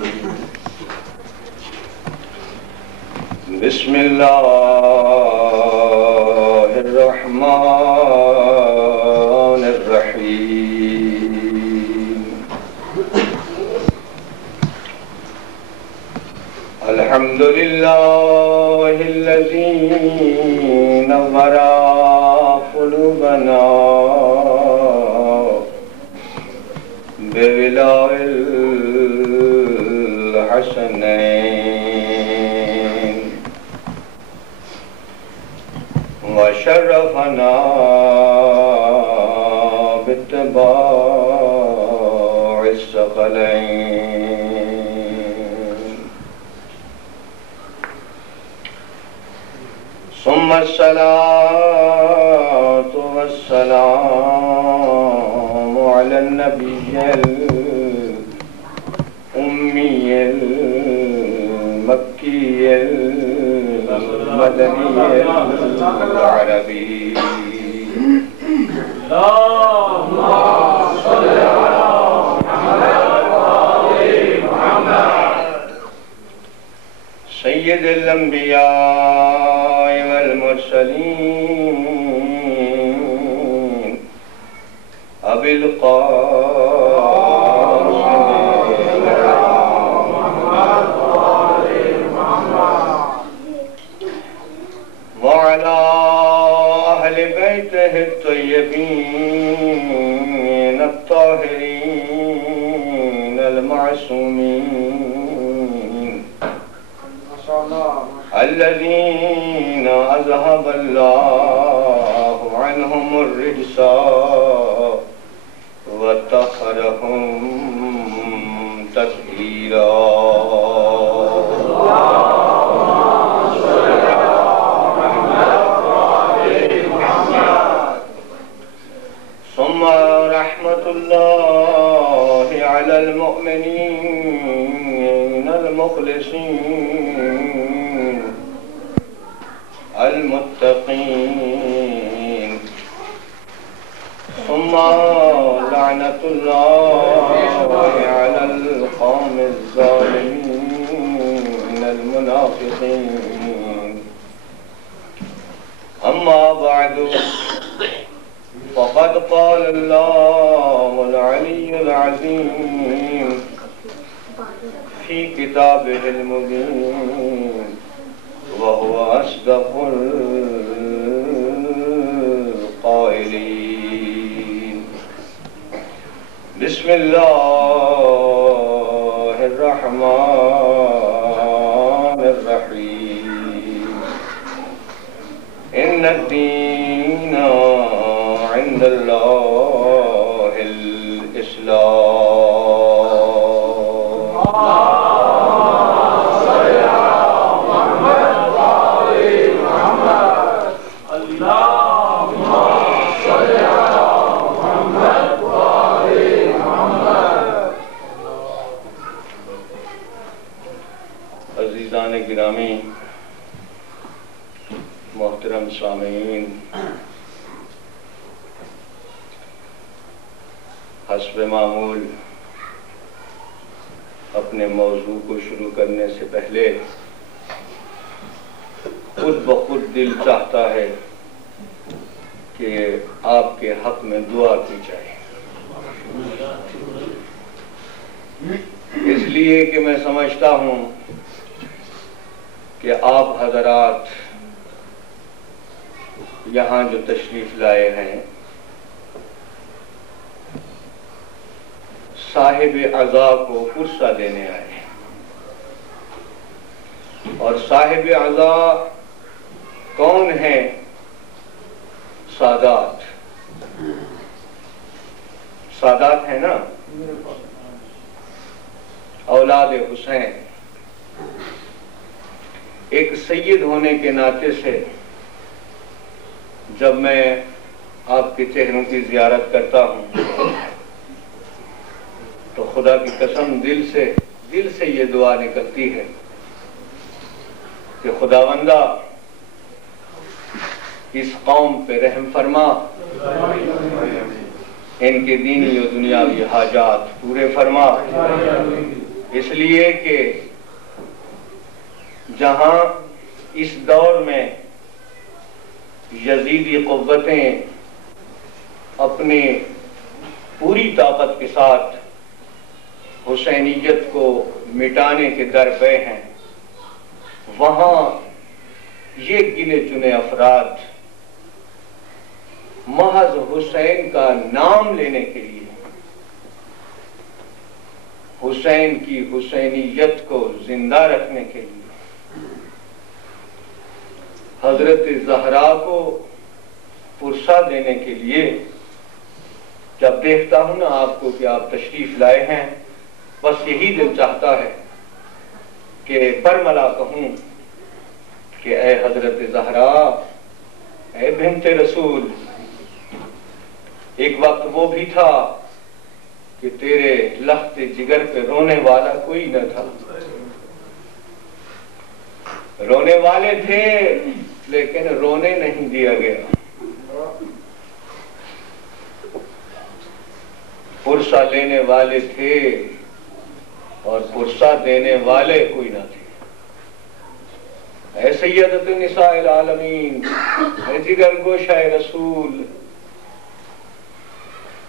بسم الله الرحمن الرحيم. الحمد لله الذي نور قلوبنا بولاء الحسنين وشرفنا باتباع الثقلين، ثم الصلاة والسلام على النبي الأمي المكي المدني العربي. اللهم صل على محمد وآل محمد. سيد الأنبياء والمرسلين أبي القاسم وعلى أهل بيته الطيبين الطاهرين المعصومين الذين أذهب الله عنهم الرجس وطهرهم تطهيرا. ثم رحمة الله على المؤمنين المخلصين المتقين. ثم لعنة الله على القوم الظالمين المنافقين. أما بعد، فقد قال الله العلي العظيم في كتابه المبين وهو أصدق القائلين. بسم الله الرحمن الرحيم. إن الدين عند الله الإسلام. عزیزان گرامی، محترم سامعین، حسب معمول اپنے موضوع کو شروع کرنے سے پہلے خود بخود دل چاہتا ہے کہ آپ کے حق میں دعا کی جائے، اس لیے کہ میں سمجھتا ہوں کہ آپ حضرات یہاں جو تشریف لائے ہیں صاحب عزا کو پرسہ دینے آئے ہیں، اور صاحب عزا کون ہیں؟ سادات ہیں نا، اولاد حسین۔ ایک سید ہونے کے ناطے سے جب میں آپ کے چہروں کی زیارت کرتا ہوں تو خدا کی قسم دل سے یہ دعا نکلتی ہے کہ خداوندہ اس قوم پہ رحم فرما، ان کے دینی و دنیاوی حاجات پورے فرما، اس لیے کہ جہاں اس دور میں یزیدی قوتیں اپنی پوری طاقت کے ساتھ حسینیت کو مٹانے کے در پہ ہیں، وہاں یہ گنے چنے افراد محض حسین کا نام لینے کے لیے، حسین کی حسینیت کو زندہ رکھنے کے لیے، حضرت زہرا کو پرسہ دینے کے لیے، جب دیکھتا ہوں نا آپ کو کہ آپ تشریف لائے ہیں، بس یہی دل چاہتا ہے کہ برملا کہوں کہ اے حضرت زہرا، اے بنت رسول، ایک وقت وہ بھی تھا کہ تیرے لخت جگر پہ رونے والا کوئی نہ تھا، رونے والے تھے لیکن رونے نہیں دیا گیا، پرسہ لینے والے تھے اور پرسہ دینے والے کوئی نہ تھے۔ اے سیدۃ النساء العالمین، اے جگر گوشہ رسول،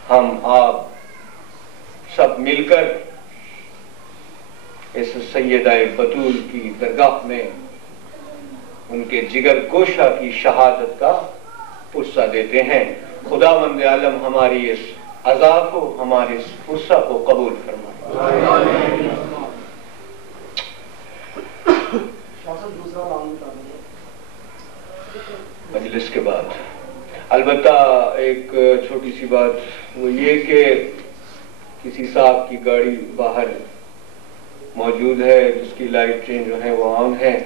ہم آپ سب مل کر اس سیدہ بطول کی درگاہ میں ان کے جگر گوشہ کی شہادت کا پرسہ دیتے ہیں۔ خداوند عالم ہماری اس عزا کو، ہمارے اس پرسہ کو قبول فرمائے۔ مجلس کے بعد البتہ ایک چھوٹی سی بات وہ یہ کہ کسی صاحب کی گاڑی باہر موجود ہے جس کی لائٹ چینج جو ہے وہ آن ہے،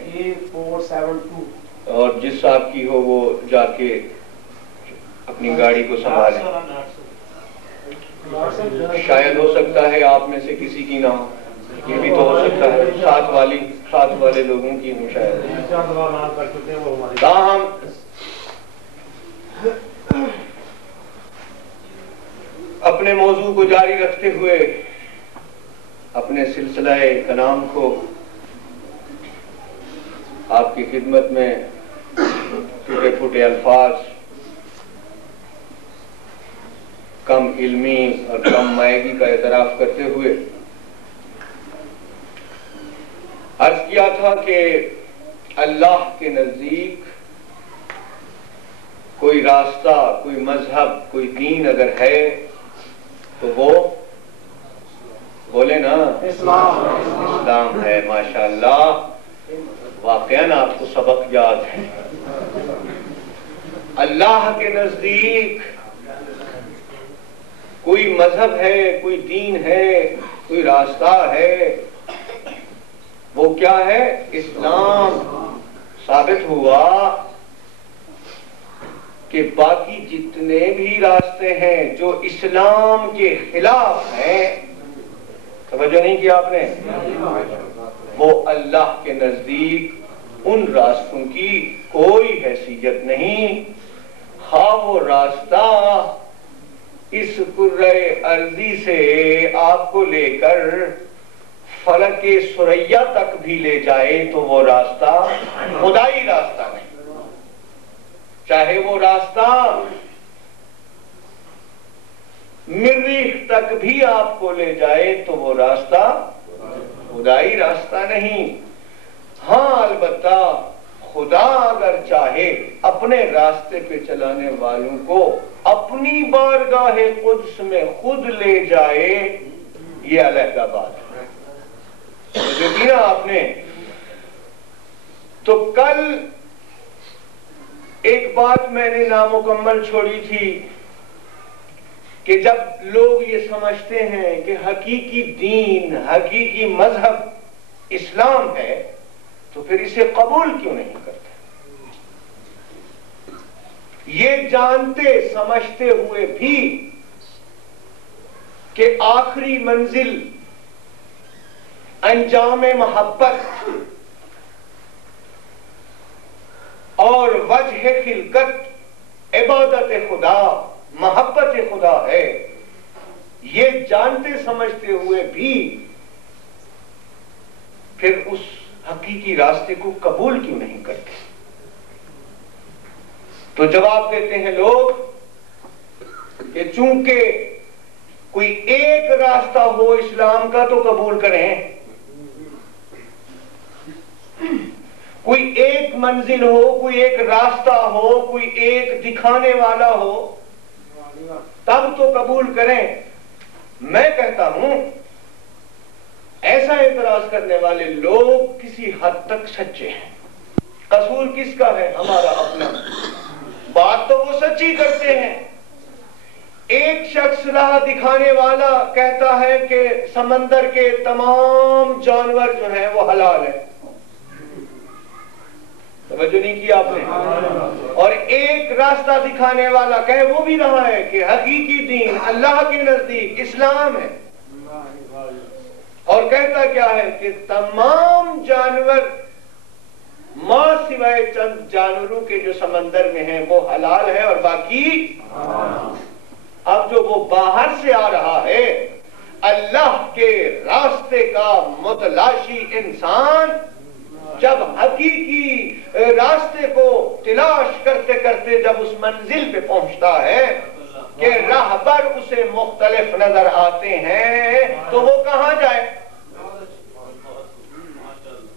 472، اور جس صاحب کی ہو وہ جا کے اپنی گاڑی کو سنبھالیں، شاید ہو سکتا ہے آپ میں سے کسی کی نہ ہو، یہ بھی تو ہو سکتا ہے ساتھ والے لوگوں کی ہوں شاید۔ تاہم اپنے موضوع کو جاری رکھتے ہوئے اپنے سلسلہ کلام کو آپ کی خدمت میں ٹوٹے پھوٹے الفاظ، کم علمی اور کم مائگی کا اعتراف کرتے ہوئے عرض کیا تھا کہ اللہ کے نزدیک کوئی راستہ، کوئی مذہب، کوئی دین اگر ہے تو وہ بولے نا اسلام ہے۔ ماشاءاللہ، واقعاً آپ کو سبق یاد ہے۔ اللہ کے نزدیک کوئی مذہب ہے، کوئی دین ہے، کوئی راستہ ہے، وہ کیا ہے؟ اسلام۔ ثابت ہوا کہ باقی جتنے بھی راستے ہیں جو اسلام کے خلاف ہیں، توجہ نہیں کیا آپ نے، وہ اللہ کے نزدیک ان راستوں کی کوئی حیثیت نہیں، خواہ وہ راستہ اس کرۂ ارضی سے آپ کو لے کر فلک ثریا تک بھی لے جائے تو وہ راستہ خدائی راستہ نہیں، چاہے وہ راستہ مریخ تک بھی آپ کو لے جائے تو وہ راستہ خدائی راستہ نہیں۔ ہاں البتہ خدا اگر چاہے اپنے راستے پہ چلانے والوں کو اپنی بارگاہ قدس میں خود لے جائے، یہ علیحدہ بات ہے۔ جو دینا آپ نے تو کل ایک بات میں نے نامکمل چھوڑی تھی کہ جب لوگ یہ سمجھتے ہیں کہ حقیقی دین، حقیقی مذہب اسلام ہے تو پھر اسے قبول کیوں نہیں کرتے؟ یہ جانتے سمجھتے ہوئے بھی کہ آخری منزل انجام محبت اور وجہ خلقت عبادت خدا، محبت خدا ہے، یہ جانتے سمجھتے ہوئے بھی پھر اس حقیقی راستے کو قبول کیوں نہیں کرتے؟ تو جواب دیتے ہیں لوگ کہ چونکہ کوئی ایک راستہ ہو اسلام کا تو قبول کریں، کوئی ایک منزل ہو، کوئی ایک راستہ ہو، کوئی ایک دکھانے والا ہو تب تو قبول کریں۔ میں کہتا ہوں ایسا اعتراض کرنے والے لوگ کسی حد تک سچے ہیں۔ قصور کس کا ہے؟ ہمارا اپنا۔ بات تو وہ سچی کرتے ہیں۔ ایک شخص راہ دکھانے والا کہتا ہے کہ سمندر کے تمام جانور جو ہیں وہ حلال ہیں، توجہ نہیں کی آپ نے؟ اور ایک راستہ دکھانے والا کہے وہ بھی رہا ہے کہ حقیقی دین اللہ کے نزدیک اسلام ہے، اور کہتا کیا ہے کہ تمام جانور ماں سوائے چند جانوروں کے جو سمندر میں ہیں وہ حلال ہے اور باقی۔ اب جو وہ باہر سے آ رہا ہے اللہ کے راستے کا متلاشی انسان جب حقیقی راستے کو تلاش کرتے کرتے جب اس منزل پہ پہنچتا ہے کہ راہبر اسے مختلف نظر آتے ہیں تو وہ کہاں جائے؟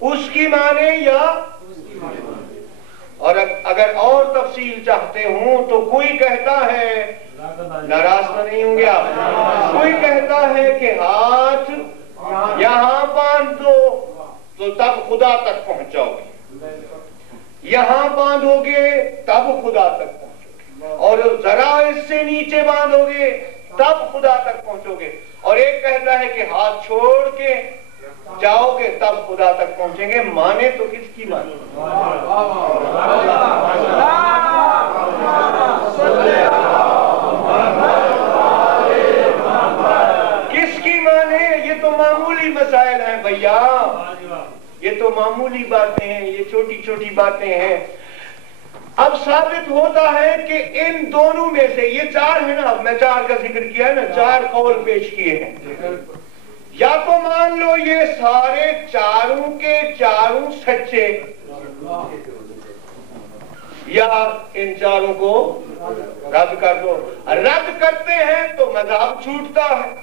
اس کی مانے یا؟ اور اگر اور تفصیل چاہتے ہوں تو کوئی کہتا ہے، ناراض تو نہیں ہوں گے آپ، کوئی کہتا ہے کہ ہاتھ یہاں باندھ دو تو تب خدا تک پہنچاؤ گے، یہاں باندھو گے تب خدا تک پہنچو گے، اور ذرا اس سے نیچے باندھو گے تب خدا تک پہنچو گے۔ اور ایک کہتا ہے کہ ہاتھ چھوڑ کے جاؤ گے تب خدا تک پہنچیں گے۔ مانے تو کس کی مانے؟ کس کی مانے؟ یہ تو معمولی مسائل ہیں بھیا، یہ تو معمولی باتیں ہیں، یہ چھوٹی چھوٹی باتیں ہیں۔ اب ثابت ہوتا ہے کہ ان دونوں میں سے یہ چار ہے نا، اب میں چار کا ذکر کیا ہے نا، چار قول پیش کیے ہیں۔ یا تو مان لو یہ سارے چاروں کے چاروں سچے، یا ان چاروں کو رد کر دو۔ رد کرتے ہیں تو مذہب چھوٹتا ہے،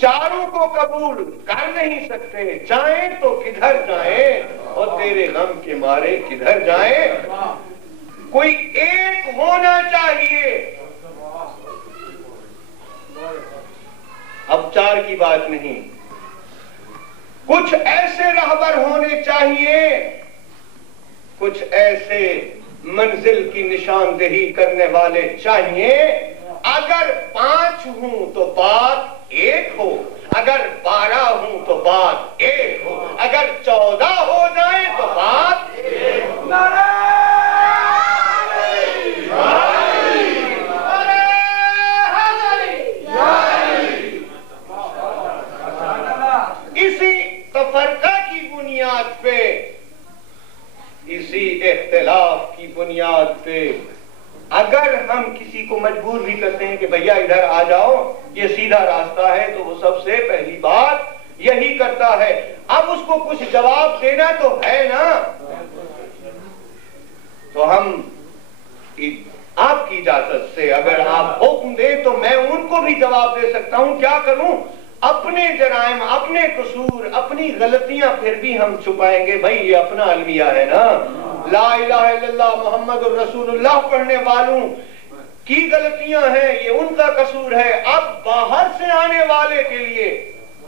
چاروں کو قبول کر نہیں سکتے، جائیں تو کدھر جائیں اور تیرے غم کے مارے کدھر جائیں؟ کوئی ایک ہونا چاہیے۔ اب چار کی بات نہیں، کچھ ایسے رہبر ہونے چاہیے، کچھ ایسے منزل کی نشاندہی کرنے والے چاہیے۔ اگر 5 ہوں تو بات ایک ہو، اگر 12 ہوں تو بات ایک ہو، اگر 14 ہو جائے تو بات ایک ہو۔ اسی تفرقہ کی بنیاد پہ، اسی اختلاف کی بنیاد پہ اگر ہم کسی کو مجبور بھی کرتے ہیں کہ بھیا ادھر آ جاؤ یہ سیدھا راستہ ہے، تو وہ سب سے پہلی بات یہی کرتا ہے۔ اب اس کو کچھ جواب دینا تو ہے نا، تو ہم آپ کی اجازت سے اگر آپ حکم دیں تو میں ان کو بھی جواب دے سکتا ہوں۔ کیا کروں؟ اپنے جرائم، اپنے قصور، اپنی غلطیاں پھر بھی ہم چھپائیں گے۔ بھائی یہ اپنا المیہ ہے نا، لا الہ الا اللہ محمد الرسول اللہ پڑھنے والوں کی غلطیاں ہیں، یہ ان کا قصور ہے۔ اب باہر سے آنے والے کے لیے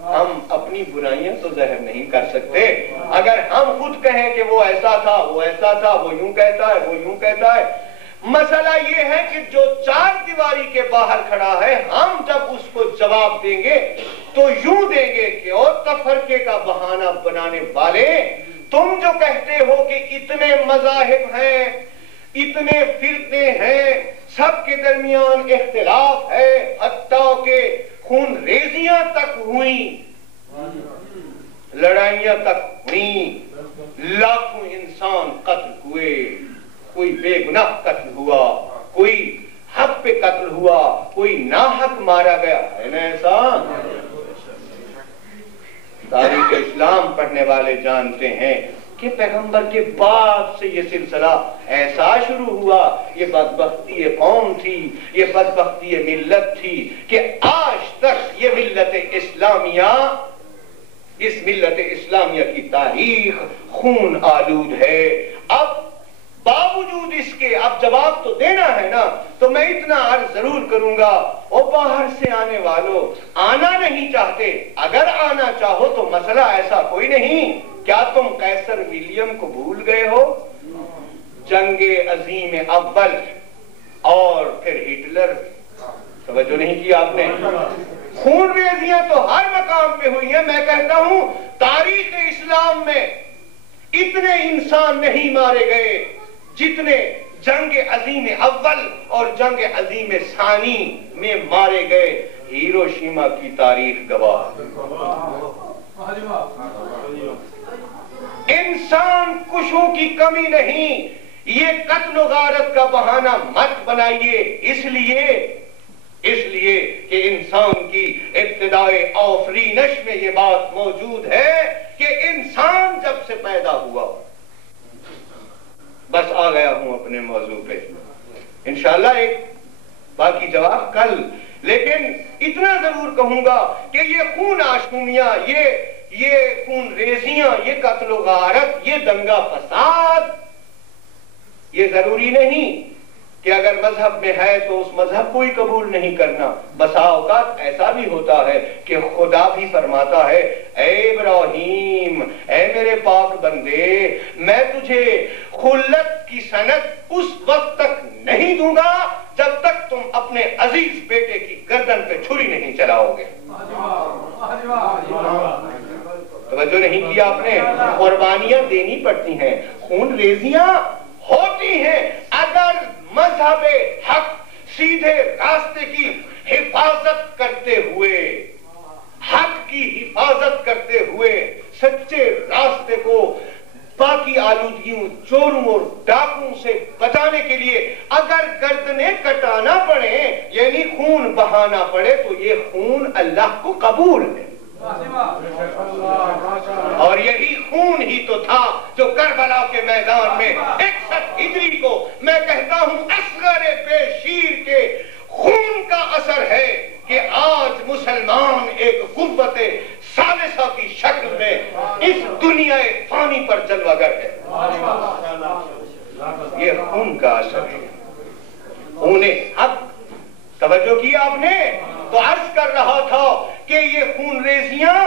ہم اپنی برائیاں تو ظاہر نہیں کر سکتے۔ اگر ہم خود کہیں کہ وہ ایسا تھا، وہ ایسا تھا، وہ یوں کہتا ہے، وہ یوں کہتا ہے، مسئلہ یہ ہے کہ جو چار دیواری کے باہر کھڑا ہے، ہم جب اس کو جواب دیں گے تو یوں دیں گے کہ اور تفرقے کا بہانہ بنانے والے، تم جو کہتے ہو کہ اتنے مذاہب ہیں، اتنے فرقے ہیں، سب کے درمیان اختلاف ہے، حتیٰ کہ خون ریزیاں تک ہوئیں، لڑائیاں تک ہوئیں، لاکھوں انسان قتل ہوئے، کوئی بے گناہ قتل ہوا، کوئی حق پہ قتل ہوا، کوئی ناحق مارا گیا، ہے نا ایسا؟ اسلام پڑھنے والے جانتے ہیں کہ پیغمبر کے بعد سے یہ سلسلہ ایسا شروع ہوا، یہ بدبختی قوم تھی، یہ بدبختی ملت تھی کہ آج تک یہ ملت اسلامیہ، اس ملت اسلامیہ کی تاریخ خون آلود ہے۔ اب باوجود اس کے اب جواب تو دینا ہے نا، تو میں اتنا عرض ضرور کروں گا، وہ باہر سے آنے والوں آنا نہیں چاہتے، اگر آنا چاہو تو مسئلہ ایسا کوئی نہیں۔ کیا تم قیصر ولیم کو بھول گئے ہو؟ جنگ عظیم اول اور پھر ہٹلر، توجہ نہیں کی آپ نے؟ خون ریزیاں تو ہر مقام پہ ہوئی ہیں۔ میں کہتا ہوں تاریخ اسلام میں اتنے انسان نہیں مارے گئے جتنے جنگ عظیم اول اور جنگ عظیم ثانی میں مارے گئے۔ ہیروشیما کی تاریخ گواہ۔ انسان کشوں کی کمی نہیں، یہ قتل و غارت کا بہانہ مت بنائیے، اس لیے کہ انسان کی ابتدائے آفرینش میں یہ بات موجود ہے کہ انسان جب سے پیدا ہوا، بس آ گیا ہوں اپنے موضوع پہ، انشاءاللہ ایک باقی جواب کل، لیکن اتنا ضرور کہوں گا کہ یہ خون آشومیاں، یہ خون ریزیاں، یہ قتل و غارت، یہ دنگا فساد، یہ ضروری نہیں کہ اگر مذہب میں ہے تو اس مذہب کو ہی قبول نہیں کرنا۔ بسا اوقات ایسا بھی ہوتا ہے کہ خدا بھی فرماتا ہے، اے ابراہیم، اے میرے پاک بندے، میں تجھے خلت کی سند اس وقت تک نہیں دوں گا جب تک تم اپنے عزیز بیٹے کی گردن پہ چھری نہیں چلاؤ گے۔ توجہ نہیں کیا آپ نے؟ قربانیاں دینی پڑتی ہیں، خون ریزیاں ہوتی ہیں، اگر مذہب حق سیدھے راستے کی حفاظت کرتے ہوئے، حق کی حفاظت کرتے ہوئے، سچے راستے کو باقی آلودگیوں، چوروں اور ڈاکوں سے بچانے کے لیے اگر گردنیں کٹانا پڑے یعنی خون بہانا پڑے تو یہ خون اللہ کو قبول ہے۔ اور یہی خون ہی تو تھا جو کربلا کے میدان میں 61 ہجری کو میں کہتا ہوں اصغر بے شیر کے خون کا اثر ہے کہ آج مسلمان ایک قوت ثالثہ کی شکل میں اس دنیا فانی پر جلوہ گر ہے۔ یہ خون کا اثر ہے، خون حق۔ توجہ کی آپ نے؟ تو عرض کر رہا تھا کہ یہ خون ریزیاں،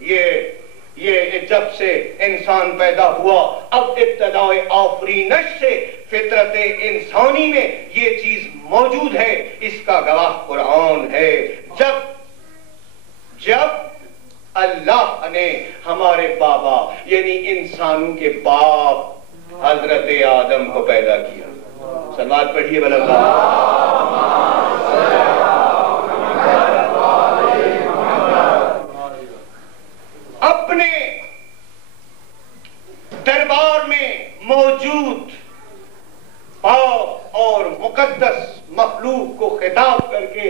یہ جب سے انسان پیدا ہوا، اب ابتدائے آفرینش سے فطرت انسانی میں یہ چیز موجود ہے، اس کا گواہ قرآن ہے۔ جب اللہ نے ہمارے بابا یعنی انسانوں کے باپ حضرت آدم کو پیدا کیا، سلوات پڑھیے بل اپنے دربار میں موجود پاک اور مقدس مخلوق کو خطاب کر کے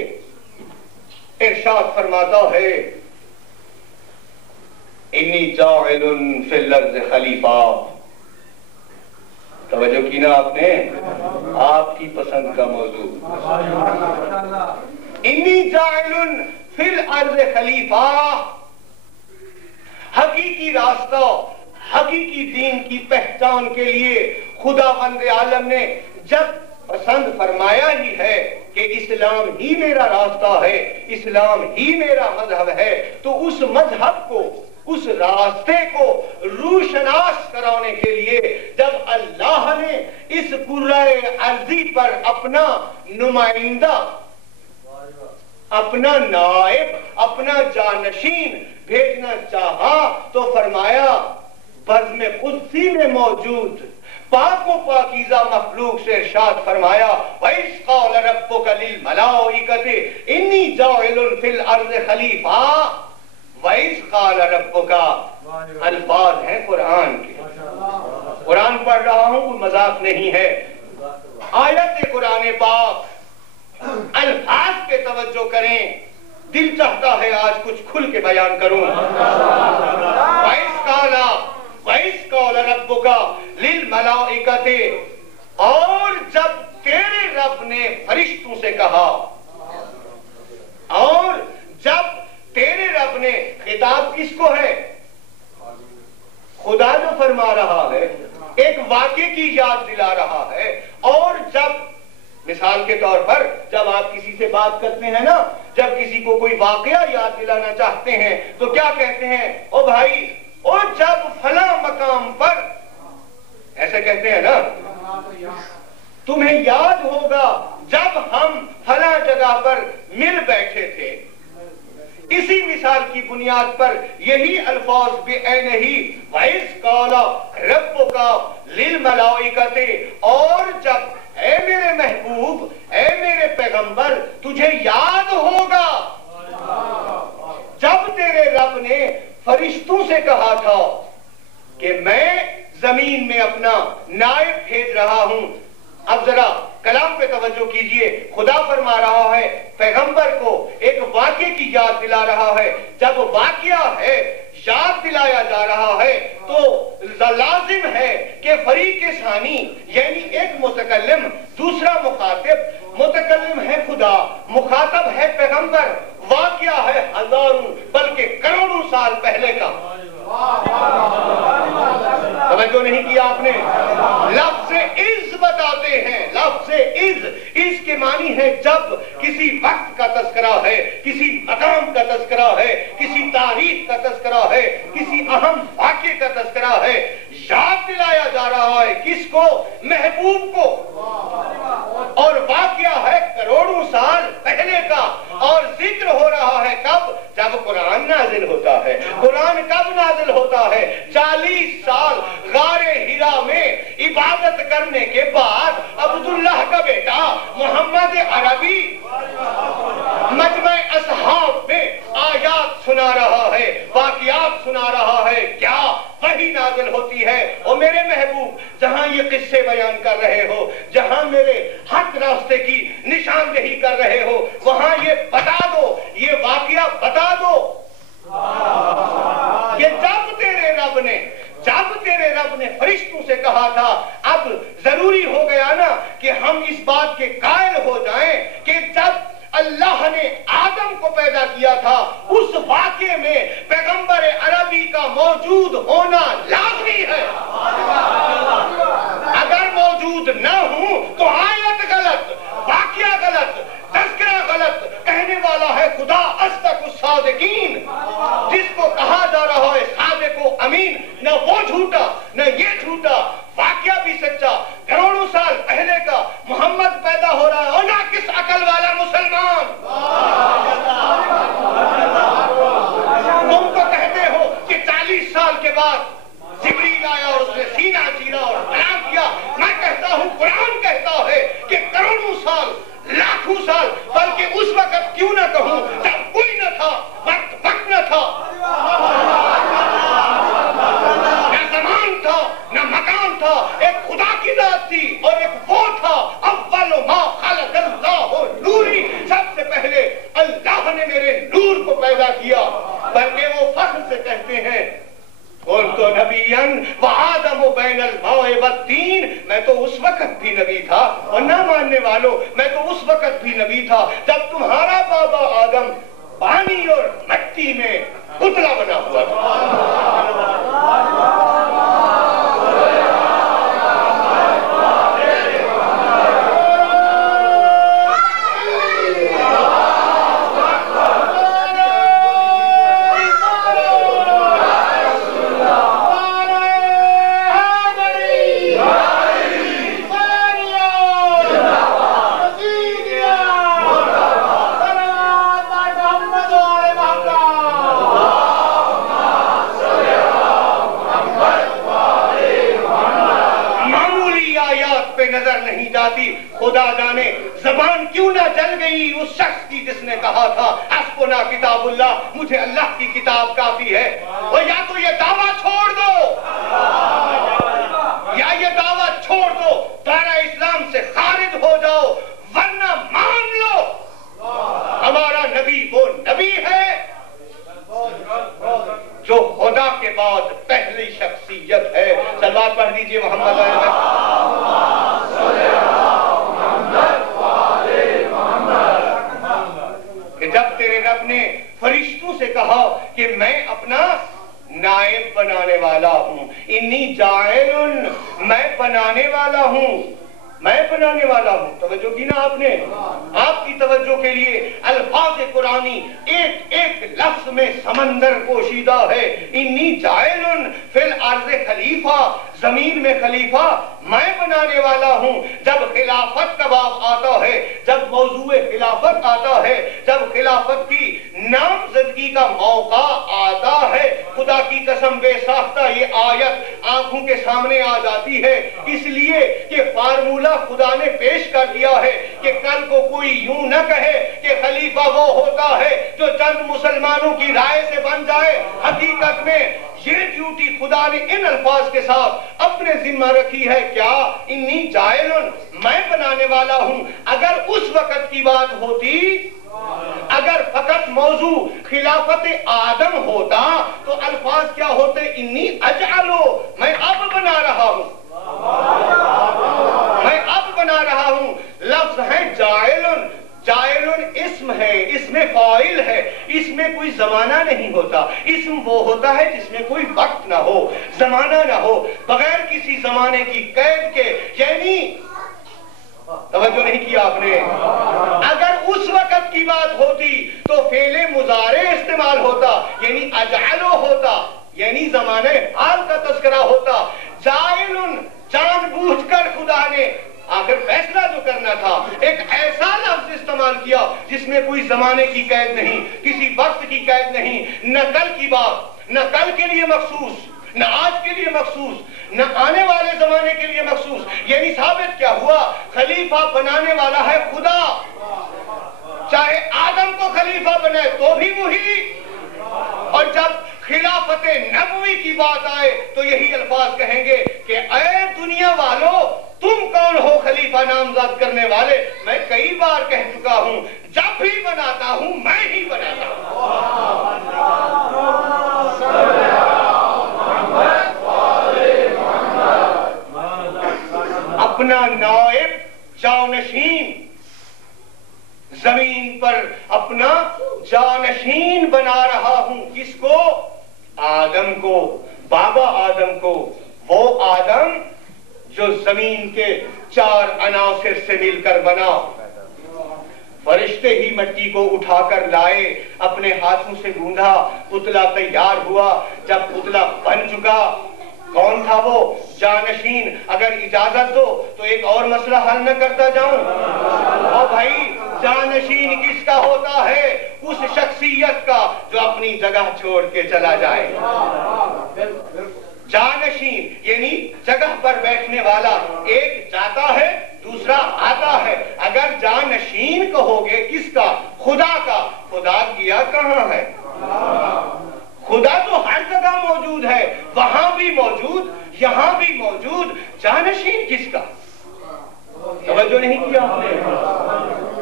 ارشاد فرماتا ہے، انی جاعل فی الارض خلیفہ۔ توجہ کی نا آپ نے؟ آپ کی پسند کا موضوع، انی جاعل فی الارض خلیفہ۔ حقیقی راستہ، حقیقی دین کی پہچان کے لیے خداوند عالم نے جب پسند فرمایا ہی ہے کہ اسلام ہی میرا راستہ ہے، اسلام ہی میرا مذہب ہے، تو اس مذہب کو، اس راستے کو روشناس کرانے کے لیے جب اللہ نے اس کرۂ ارضی پر اپنا نمائندہ، اپنا نائب، اپنا جانشین بھیجنا چاہا تو فرمایا بزم قدسی میں موجود پاک و پاکیزہ مخلوق سے ارشاد فرمایا، وَإِذْ قَالَ رَبُّكَ لِلْمَلَائِكَةِ إِنِّي جَاعِلٌ فِي الْأَرْضِ خَلِيفَةً۔ وَإِذْ قَالَ رَبُّكَ الفاظ ہیں قرآن کے، قرآن پڑھ رہا ہوں، کوئی مذاق نہیں ہے، آیت قرآن پاک، الفاظ پہ توجہ کریں۔ دل چاہتا ہے آج کچھ کھل کے بیان کروں. وَإِذْ قَالَ رَبُّكَ لِلْمَلَائِكَةِ، اور جب تیرے رب نے فرشتوں سے کہا، اور جب تیرے رب نے، خطاب کس کو ہے؟ خدا جو فرما رہا ہے، ایک واقعے کی یاد دلا رہا ہے. اور جب مثال کے طور پر جب آپ کسی سے بات کرتے ہیں نا، جب کسی کو کوئی واقعہ یاد دلانا چاہتے ہیں تو کیا کہتے ہیں؟ او بھائی، او جب فلاں مقام پر، ایسے کہتے ہیں نا، تمہیں یاد ہوگا جب ہم فلاں جگہ پر مل بیٹھے تھے. اسی مثال کی بنیاد پر یہی الفاظ بعینہ ہی وَإِذْ قَالَ رَبُّكَ لِلْمَلَائِكَةِ، اور جب اے میرے محبوب، اے میرے پیغمبر، تجھے یاد ہوگا جب تیرے رب نے فرشتوں سے کہا تھا کہ میں زمین میں اپنا نائب بھیج رہا ہوں. اب ذرا کلام پہ توجہ کیجئے. خدا فرما رہا ہے پیغمبر کو ایک واقعے کی یاد دلا رہا ہے. جب واقعہ ہے یاد دلایا جا رہا ہے تو لازم ہے کہ فریق ثانی یعنی ایک متکلم، دوسرا مخاطب. متکلم ہے خدا، مخاطب ہے پیغمبر. واقعہ ہے ہزاروں بلکہ کروڑوں سال پہلے کا. توجہ نہیں کیا آپ نے؟ لفظ از بتاتے ہیں. لفظ از کے معنی ہے جب کسی وقت کا تذکرہ ہے، کسی مقام کا تذکرہ ہے، کسی تاریخ کا تذکرہ ہے، کسی اہم واقعے کا تذکرہ ہے. یاد دلایا جا رہا ہے کس کو؟ محبوب کو. اور واقعہ ہے کروڑوں سال پہلے کا. اور ذکر ہو رہا ہے کب؟ جب قرآن نازل ہوتا ہے. قرآن کب نازل ہوتا ہے؟ 40 سال غار ہرا میں عبادت کرنے کے بعد عبداللہ کا بیٹا محمد عربی مجمع اصحاب میں آیات سنا رہا ہے، واقعات سنا رہا ہے. کیا وحی نازل ہوتی ہے؟ اور میرے محبوب جہاں یہ قصے بیان کر رہے ہو، جہاں میرے حق راستے کی نشاندہی کر رہے ہو، وہاں یہ بتا دو، یہ واقعہ بتا دو کہ جب تیرے رب نے فرشتوں سے کہا تھا. اب ضروری ہو گیا نا کہ ہم اس بات کے قائل ہو جائیں کہ جب اللہ نے آدم کو پیدا کیا تھا اس واقعے میں پیغمبر عربی کا موجود ہونا لازمی ہے. اگر موجود نہ ہوں تو آیت غلط، واقعہ غلط، تذکرہ غلط. کہنے والا ہے خدا اصدق الصادقین. جس کو کہا جا رہا ہے صادق و امین، نہ وہ جھوٹا نہ یہ جھوٹا. واقعہ بھی سچا، کروڑوں سال پہلے کا. محمد پیدا ہو رہا ہے اور نہ کس عقل والا مسلمان. تم تو کہتے ہو کہ 40 سال کے بعد جبریل آیا اور اس نے سینہ چیرا اور کلام کیا. میں کہتا ہوں قرآن کہتا ہے کہ کروڑوں سال، لاکھوں سال، بلکہ اس وقت کیوں نہ کہوں جب کوئی نہ تھا، وقت نہ تھا، نہ زمان تھا، نہ مکان تھا. ایک خدا کی ذات تھی اور ایک وہ تھا اول ما خلق اللہ نوری. سب سے پہلے اللہ نے میرے نور کو پیدا کیا. بلکہ وہ فخر سے کہتے ہیں كنت نبيا وآدم بين الماء والطين. میں تو اس وقت بھی نبی تھا، اور نہ ماننے والوں میں تو اس وقت بھی نبی تھا جب تمہارا بابا آدم پانی اور مٹی میں پتلا بنا ہوا تھا. نظر نہیں جاتی. خدا جانے زبان کیوں نہ جل گئی اس شخص کی جس نے کہا تھا حسبنا کتاب اللہ، مجھے اللہ کی کتاب کافی ہے. اور یا تو یہ دعویٰ چھوڑ دو، یا یہ دعویٰ چھوڑ دو، دائرہ اسلام سے خارج ہو جاؤ، ورنہ مان لو ہمارا نبی نبی وہ نبی ہے جو خدا کے بعد پہلی شخصیت ہے. صلوات پڑھ دیجئے محمد کہ جب تیرے رب نے فرشتوں سے کہا کہ میں اپنا نائب بنانے والا ہوں، انی جاعل، میں بنانے والا ہوں، میں بنانے والا ہوں. توجہ کی نا آپ نے؟ آپ کی توجہ کے لیے الفاظ قرآنی ایک ایک لفظ میں سمندر پوشیدہ ہے. انی جاعل فی الارض خلیفہ، زمین میں خلیفہ میں بنانے والا ہوں. جب خلافت کا باب آتا ہے، جب موضوع خلافت آتا ہے، جب خلافت کی نامزدگی کا موقع آتا ہے، خدا کی قسم بے ساختہ یہ آیت آنکھوں کے سامنے آ جاتی ہے، اس لیے کہ فارمولہ خدا نے پیش کر دیا ہے کہ کل کو کوئی یوں نہ کہے کہ خلیفہ وہ ہوتا ہے جو چند مسلمانوں کی رائے سے بن جائے. حقیقت میں یہ ڈیوٹی خدا نے ان الفاظ کے ساتھ اپنے ذمہ رکھی ہے. کیا؟ انی جاعل، میں بنانے والا ہوں. اگر اس وقت کی بات ہوتی، اگر فقط موضوع خلافت آدم ہوتا تو الفاظ کیا ہوتے؟ انی اجعلو، میں اب بنا رہا ہوں، میں اب بنا رہا ہوں. لفظ ہے جاعل. جاعل اسم ہے، اسم فاعل ہے، اس میں کوئی زمانہ نہیں ہوتا. اسم وہ ہوتا ہے جس میں کوئی وقت نہ ہو، زمانہ نہ ہو، بغیر کسی زمانے کی قید کے. یعنی توجہ نہیں کیا آپ نے؟ اگر اس وقت کی بات ہوتی تو فعل مضارع استعمال ہوتا، یعنی اجعلو ہوتا، یعنی زمانے حال کا تذکرہ ہوتا. جاعل، جان بوجھ کر خدا نے آخر فیصلہ جو کرنا تھا ایک ایسا لفظ استعمال کیا جس میں کوئی زمانے کی قید نہیں، کسی وقت کی قید نہیں، نہ کل کی بات، نہ کل کے لیے مخصوص، نہ آج کے لیے مخصوص، نہ آنے والے زمانے کے لیے مخصوص. یعنی ثابت کیا ہوا؟ خلیفہ بنانے والا ہے خدا. چاہے آدم کو خلیفہ بنائے تو بھی وہی، اور جب خلافت نبوی کی بات آئے تو یہی الفاظ کہیں گے کہ اے دنیا والو، تم کون ہو خلیفہ نامزد کرنے والے؟ میں کئی بار کہہ چکا ہوں، جب بھی بناتا ہوں میں ہی بناتا ہوں. اپنا نائب جانشین، زمین پر اپنا جانشین بنا رہا ہوں. کس کو؟ آدم کو، بابا آدم کو. وہ آدم جو زمین کے 4 عناصر سے مل کر بنا. فرشتے ہی مٹی کو اٹھا کر لائے، اپنے ہاتھوں سے گوندھا، پتلا تیار ہوا. جب پتلا بن چکا، کون تھا وہ جانشین؟ اگر اجازت دو تو ایک اور مسئلہ حل نہ کرتا جاؤں. اور بھائی جانشین کس کا ہوتا ہے؟ اس شخصیت کا جو اپنی جگہ چھوڑ کے چلا جائے. جانشین یعنی جگہ پر بیٹھنے والا. ایک جاتا ہے، دوسرا آتا ہے. اگر جانشین کہو گے کس کا؟ خدا کا. خدا گیا کہاں ہے؟ خدا تو ہر جگہ موجود ہے، وہاں بھی موجود، یہاں بھی موجود. جانشین کس کا؟ توجہ نہیں کیا آپ نے؟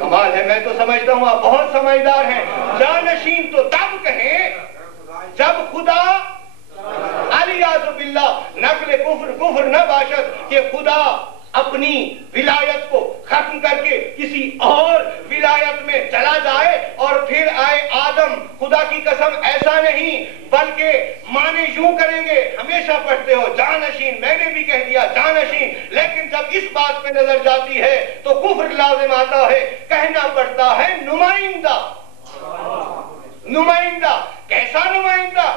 کمال ہے، میں تو سمجھتا ہوں آپ بہت سمجھدار ہیں. جانشین تو تب کہیں جب خدا علیاذ باللہ نقل کفر نہ باشد کہ خدا اپنی ولایت کو ختم کر کے کسی اور ولایت میں چلا جائے اور پھر آئے آدم. خدا کی قسم ایسا نہیں، بلکہ معنی یوں کریں گے. ہمیشہ پڑھتے ہو جانشین، میں نے بھی کہہ دیا جانشین، لیکن جب اس بات پہ نظر جاتی ہے تو کفر لازم آتا ہے. کہنا پڑتا ہے نمائندہ. نمائندہ کیسا نمائندہ؟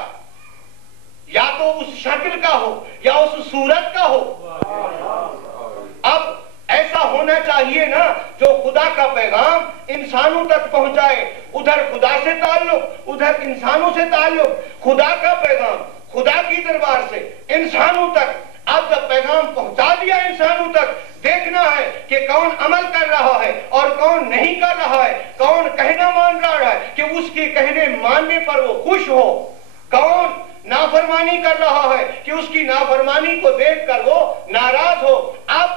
یا تو اس شکل کا ہو یا اس صورت کا ہو. اب ایسا ہونا چاہیے نا جو خدا کا پیغام انسانوں تک پہنچائے. ادھر خدا سے تعلق، ادھر انسانوں سے تعلق. خدا کا پیغام خدا کی دربار سے انسانوں تک. اب جب پیغام پہنچا دیا انسانوں تک، دیکھنا ہے کہ کون عمل کر رہا ہے اور کون نہیں کر رہا ہے. کون کہنا مان رہا ہے کہ اس کے کہنے ماننے پر وہ خوش ہو، کون نافرمانی کر رہا ہے کہ اس کی نافرمانی کو دیکھ کر وہ ناراض ہو. اب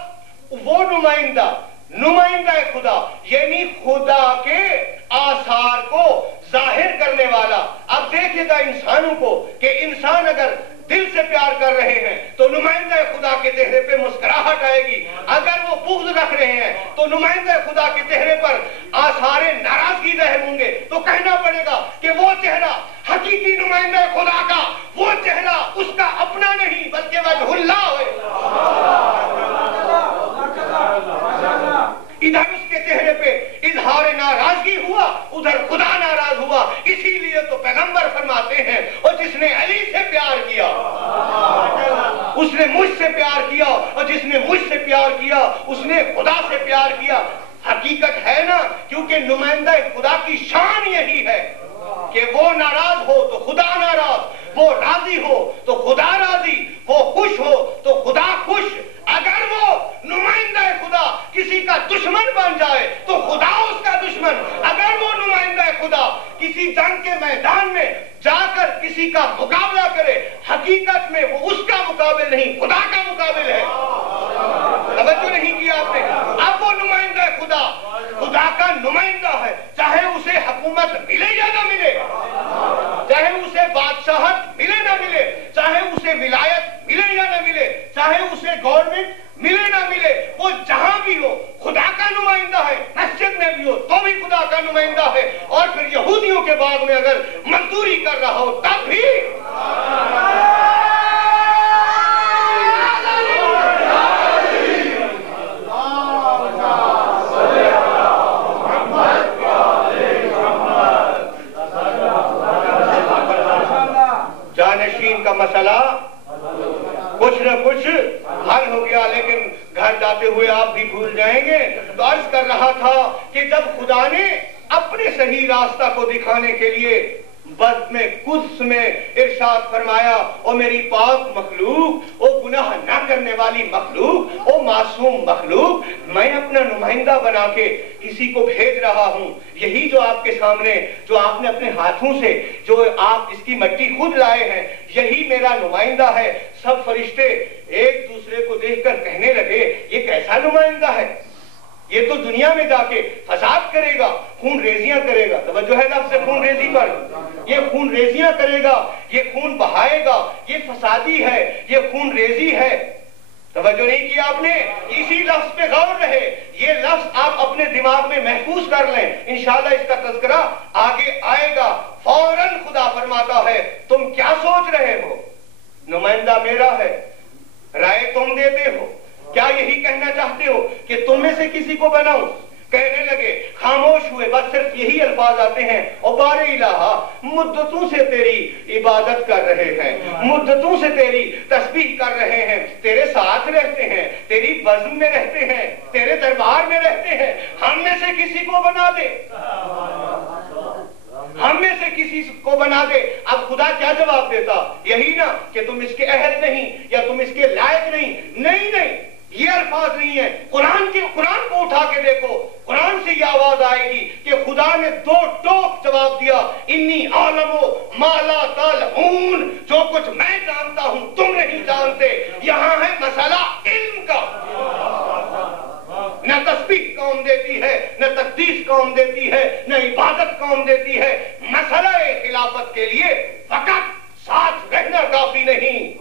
وہ نمائندہ نمائندہ خدا یعنی خدا کے آثار کو ظاہر کرنے والا. اب دیکھیے گا انسانوں کو کہ انسان اگر دل سے پیار کر رہے ہیں تو نمائندہ خدا کے چہرے پہ مسکراہٹ آئے گی. اگر وہ بغض رکھ رہے ہیں تو نمائندہ خدا کے چہرے پر آثار ناراضگی ظاہر ہوں گے. تو کہنا پڑے گا کہ وہ چہرہ حقیقی نمائندہ خدا کا وہ چہرہ اس کا اپنا نہیں بلکہ وجہ اللہ ہے. ادھر اس کے چہرے پہ اظہار ناراضگی ہوا, ادھر خدا ناراض ہوا. اسی لیے تو پیغمبر فرماتے ہیں اور جس نے علی سے پیار کیا اس نے مجھ سے پیار کیا, اور جس نے مجھ سے پیار کیا اس نے خدا سے پیار کیا. حقیقت ہے نا, کیونکہ نمائندہ خدا کی شان یہی ہے کہ وہ ناراض ہو تو خدا ناراض, وہ راضی ہو تو خدا راضی, وہ خوش ہو تو خدا خوش. اگر وہ نمائندہ خدا کسی کا دشمن بن جائے تو خدا اس کا دشمن. اگر وہ نمائندہ خدا کسی جنگ کے میدان میں جا کر کسی کا مقابلہ کرے, حقیقت میں وہ اس کا مقابل نہیں خدا کا مقابل ہے. توجہ نہیں کیا آپ نے. اب وہ نمائندہ خدا خدا کا نمائندہ ہے, چاہے اسے حکومت ملے یا نہ ملے, چاہے اسے بادشاہت ملے نہ ملے, چاہے اسے ولایت ملے یا نہ ملے, چاہے اسے گورنمنٹ ملے نہ ملے, وہ جہاں بھی ہو خدا کا نمائندہ ہے. مسجد میں بھی ہو تو بھی خدا کا نمائندہ ہے, اور پھر یہودیوں کے باغ میں اگر مزدوری کر رہا ہو تب بھی. جانشین کا مسئلہ کچھ نہ کچھ حل ہو گیا, لیکن گھر جاتے ہوئے آپ بھی بھول جائیں گے. تو عرض کر رہا تھا کہ جب خدا نے اپنے صحیح راستہ کو دکھانے کے لیے بزم قدس میں ارشاد فرمایا, او میری پاک مخلوق, او گناہ نہ کرنے والی مخلوق, او معصوم مخلوق, میں اپنا نمائندہ بنا کے کسی کو بھیج رہا ہوں. یہی جو آپ کے سامنے, جو آپ نے اپنے ہاتھوں سے جو آپ اس کی مٹی خود لائے ہیں, یہی میرا نمائندہ ہے. سب فرشتے ایک دوسرے کو دیکھ کر کہنے لگے یہ کیسا نمائندہ ہے, یہ تو دنیا میں جا کے فساد کرے گا, خون ریزیاں کرے گا. توجہ ہے لفظ خون ریزی پر, یہ خون ریزیاں کرے گا, یہ خون بہائے گا, یہ فسادی ہے, یہ خون ریزی ہے. توجہ نہیں کیا آپ نے. اسی لفظ پہ غور رہے, یہ لفظ آپ اپنے دماغ میں محفوظ کر لیں, انشاءاللہ اس کا تذکرہ آگے آئے گا. فوراً خدا فرماتا ہے تم کیا سوچ رہے ہو, نمائندہ میرا ہے, رائے تم دیتے ہو, کیا یہی کہنا چاہتے ہو کہ تم میں سے کسی کو بناؤں؟ کہنے لگے, خاموش ہوئے, بس صرف یہی الفاظ آتے ہیں, او بار الہا مدتوں سے تیری عبادت کر رہے ہیں, مدتوں سے تیری تسبیح کر رہے ہیں, تیرے ساتھ رہتے ہیں, تیری بزم میں رہتے ہیں, تیرے دربار میں رہتے ہیں, ہم میں سے کسی کو بنا دے, ہم میں سے کسی کو بنا دے. اب خدا کیا جواب دیتا, یہی نا کہ تم اس کے اہل نہیں یا تم اس کے لائق نہیں. نہیں نہیں, یہ الفاظ نہیں ہے. قرآن کو اٹھا کے دیکھو, قرآن سے یہ آواز آئے گی کہ خدا نے دو ٹوک جواب دیا, انی عالم ما لا تعلمون, جو کچھ میں جانتا ہوں تم نہیں جانتے. یہاں ہے مسئلہ علم کا. نہ تسبیح قوم دیتی ہے, نہ تقدیس قوم دیتی ہے, نہ عبادت قوم دیتی ہے. مسئلہ خلافت کے لیے فقط ساتھ رہنا کافی نہیں,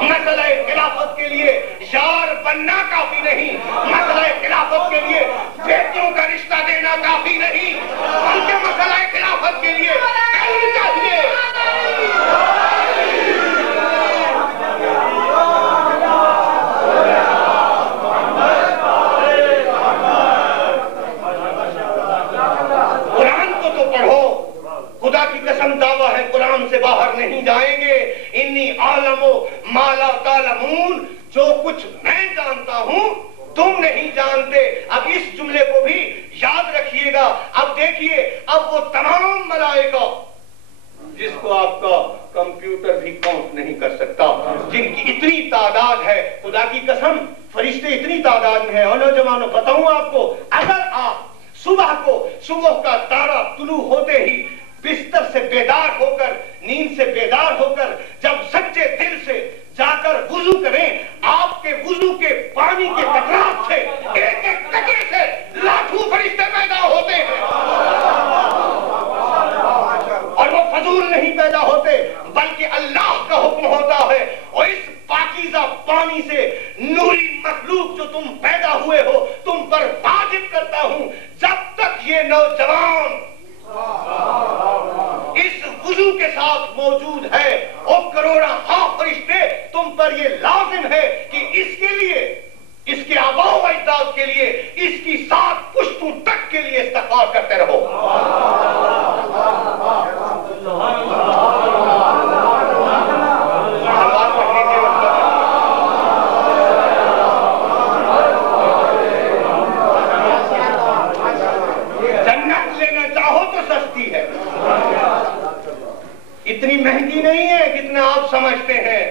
مسئلہ خلافت کے لیے یار بننا کافی نہیں, مسئلہ خلافت کے لیے بیٹیوں کا رشتہ دینا کافی نہیں, بلکہ مسئلہ خلافت کے لیے علم چاہیے. خدا کی قسم دعویٰ ہے قرآن سے باہر نہیں جائیں گے. انی عالم ما لا تعلمون, جو کچھ میں جانتا ہوں تم نہیں جانتے. اب اس جملے کو بھی یاد رکھیے گا. اب دیکھیے, اب وہ تمام ملائکہ جس کو آپ کا کمپیوٹر بھی کاؤنٹ نہیں کر سکتا, جن کی اتنی تعداد ہے, خدا کی قسم فرشتے اتنی تعداد میں ہیں. اور نوجوانوں بتاؤں آپ کو, اگر آپ صبح کا تارا طلوع ہوتے ہی بستر سے بیدار ہو کر, نیند سے بیدار ہو کر جب سچے دل سے جا کر وضو کریں, آپ کے وضو کے پانی کے قطرات سے ایک ایک پیدا ہوتے بلکہ اللہ کا حکم ہوتا ہے، اور اس پاکیزہ پانی سے نوری مخلوق جو تم پیدا ہوئے ہو تم پر واجب کرتا ہوں، جب تک یہ نوجوان اس وضو کے ساتھ موجود ہے اور کروڑا فرشتے، تم پر یہ لازم ہے کہ اس کے لیے، اس کے آباء و اجداد کے لیے، اس کی 7 پشتوں تک کے لیے استغفار کرتے رہو۔ جنت لینا چاہو تو سستی ہے، اتنی مہنگی نہیں ہے جتنا آپ سمجھتے ہیں۔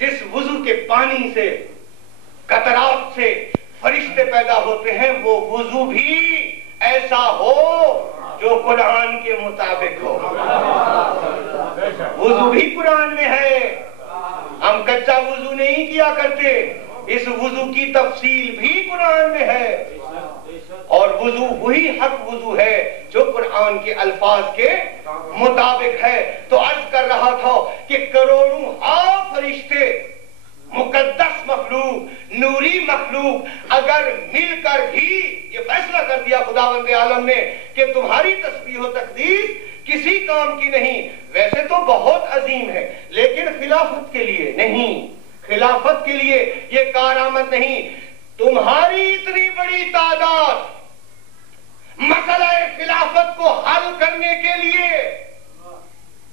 جس وضو کے پانی سے، قطرات سے فرشتے پیدا ہوتے ہیں، وہ وضو بھی ایسا ہو جو قرآن کے مطابق ہو۔ وضو بھی قرآن میں ہے، ہم کچا وضو نہیں کیا کرتے، اس وضو کی تفصیل بھی قرآن میں ہے، اور وضو وہی حق وضو ہے جو قرآن کے الفاظ کے مطابق ہے۔ تو عرض کر رہا تھا کہ کروڑوں فرشتے، مقدس مخلوق، نوری مخلوق اگر مل کر بھی یہ فیصلہ کر دیا خداوند عالم نے کہ تمہاری تسبیح و تقدیس کسی کام کی نہیں، ویسے تو بہت عظیم ہے لیکن خلافت کے لیے نہیں، خلافت کے لیے یہ کارآمد نہیں۔ تمہاری اتنی بڑی تعداد مسئلہ خلافت کو حل کرنے کے لیے،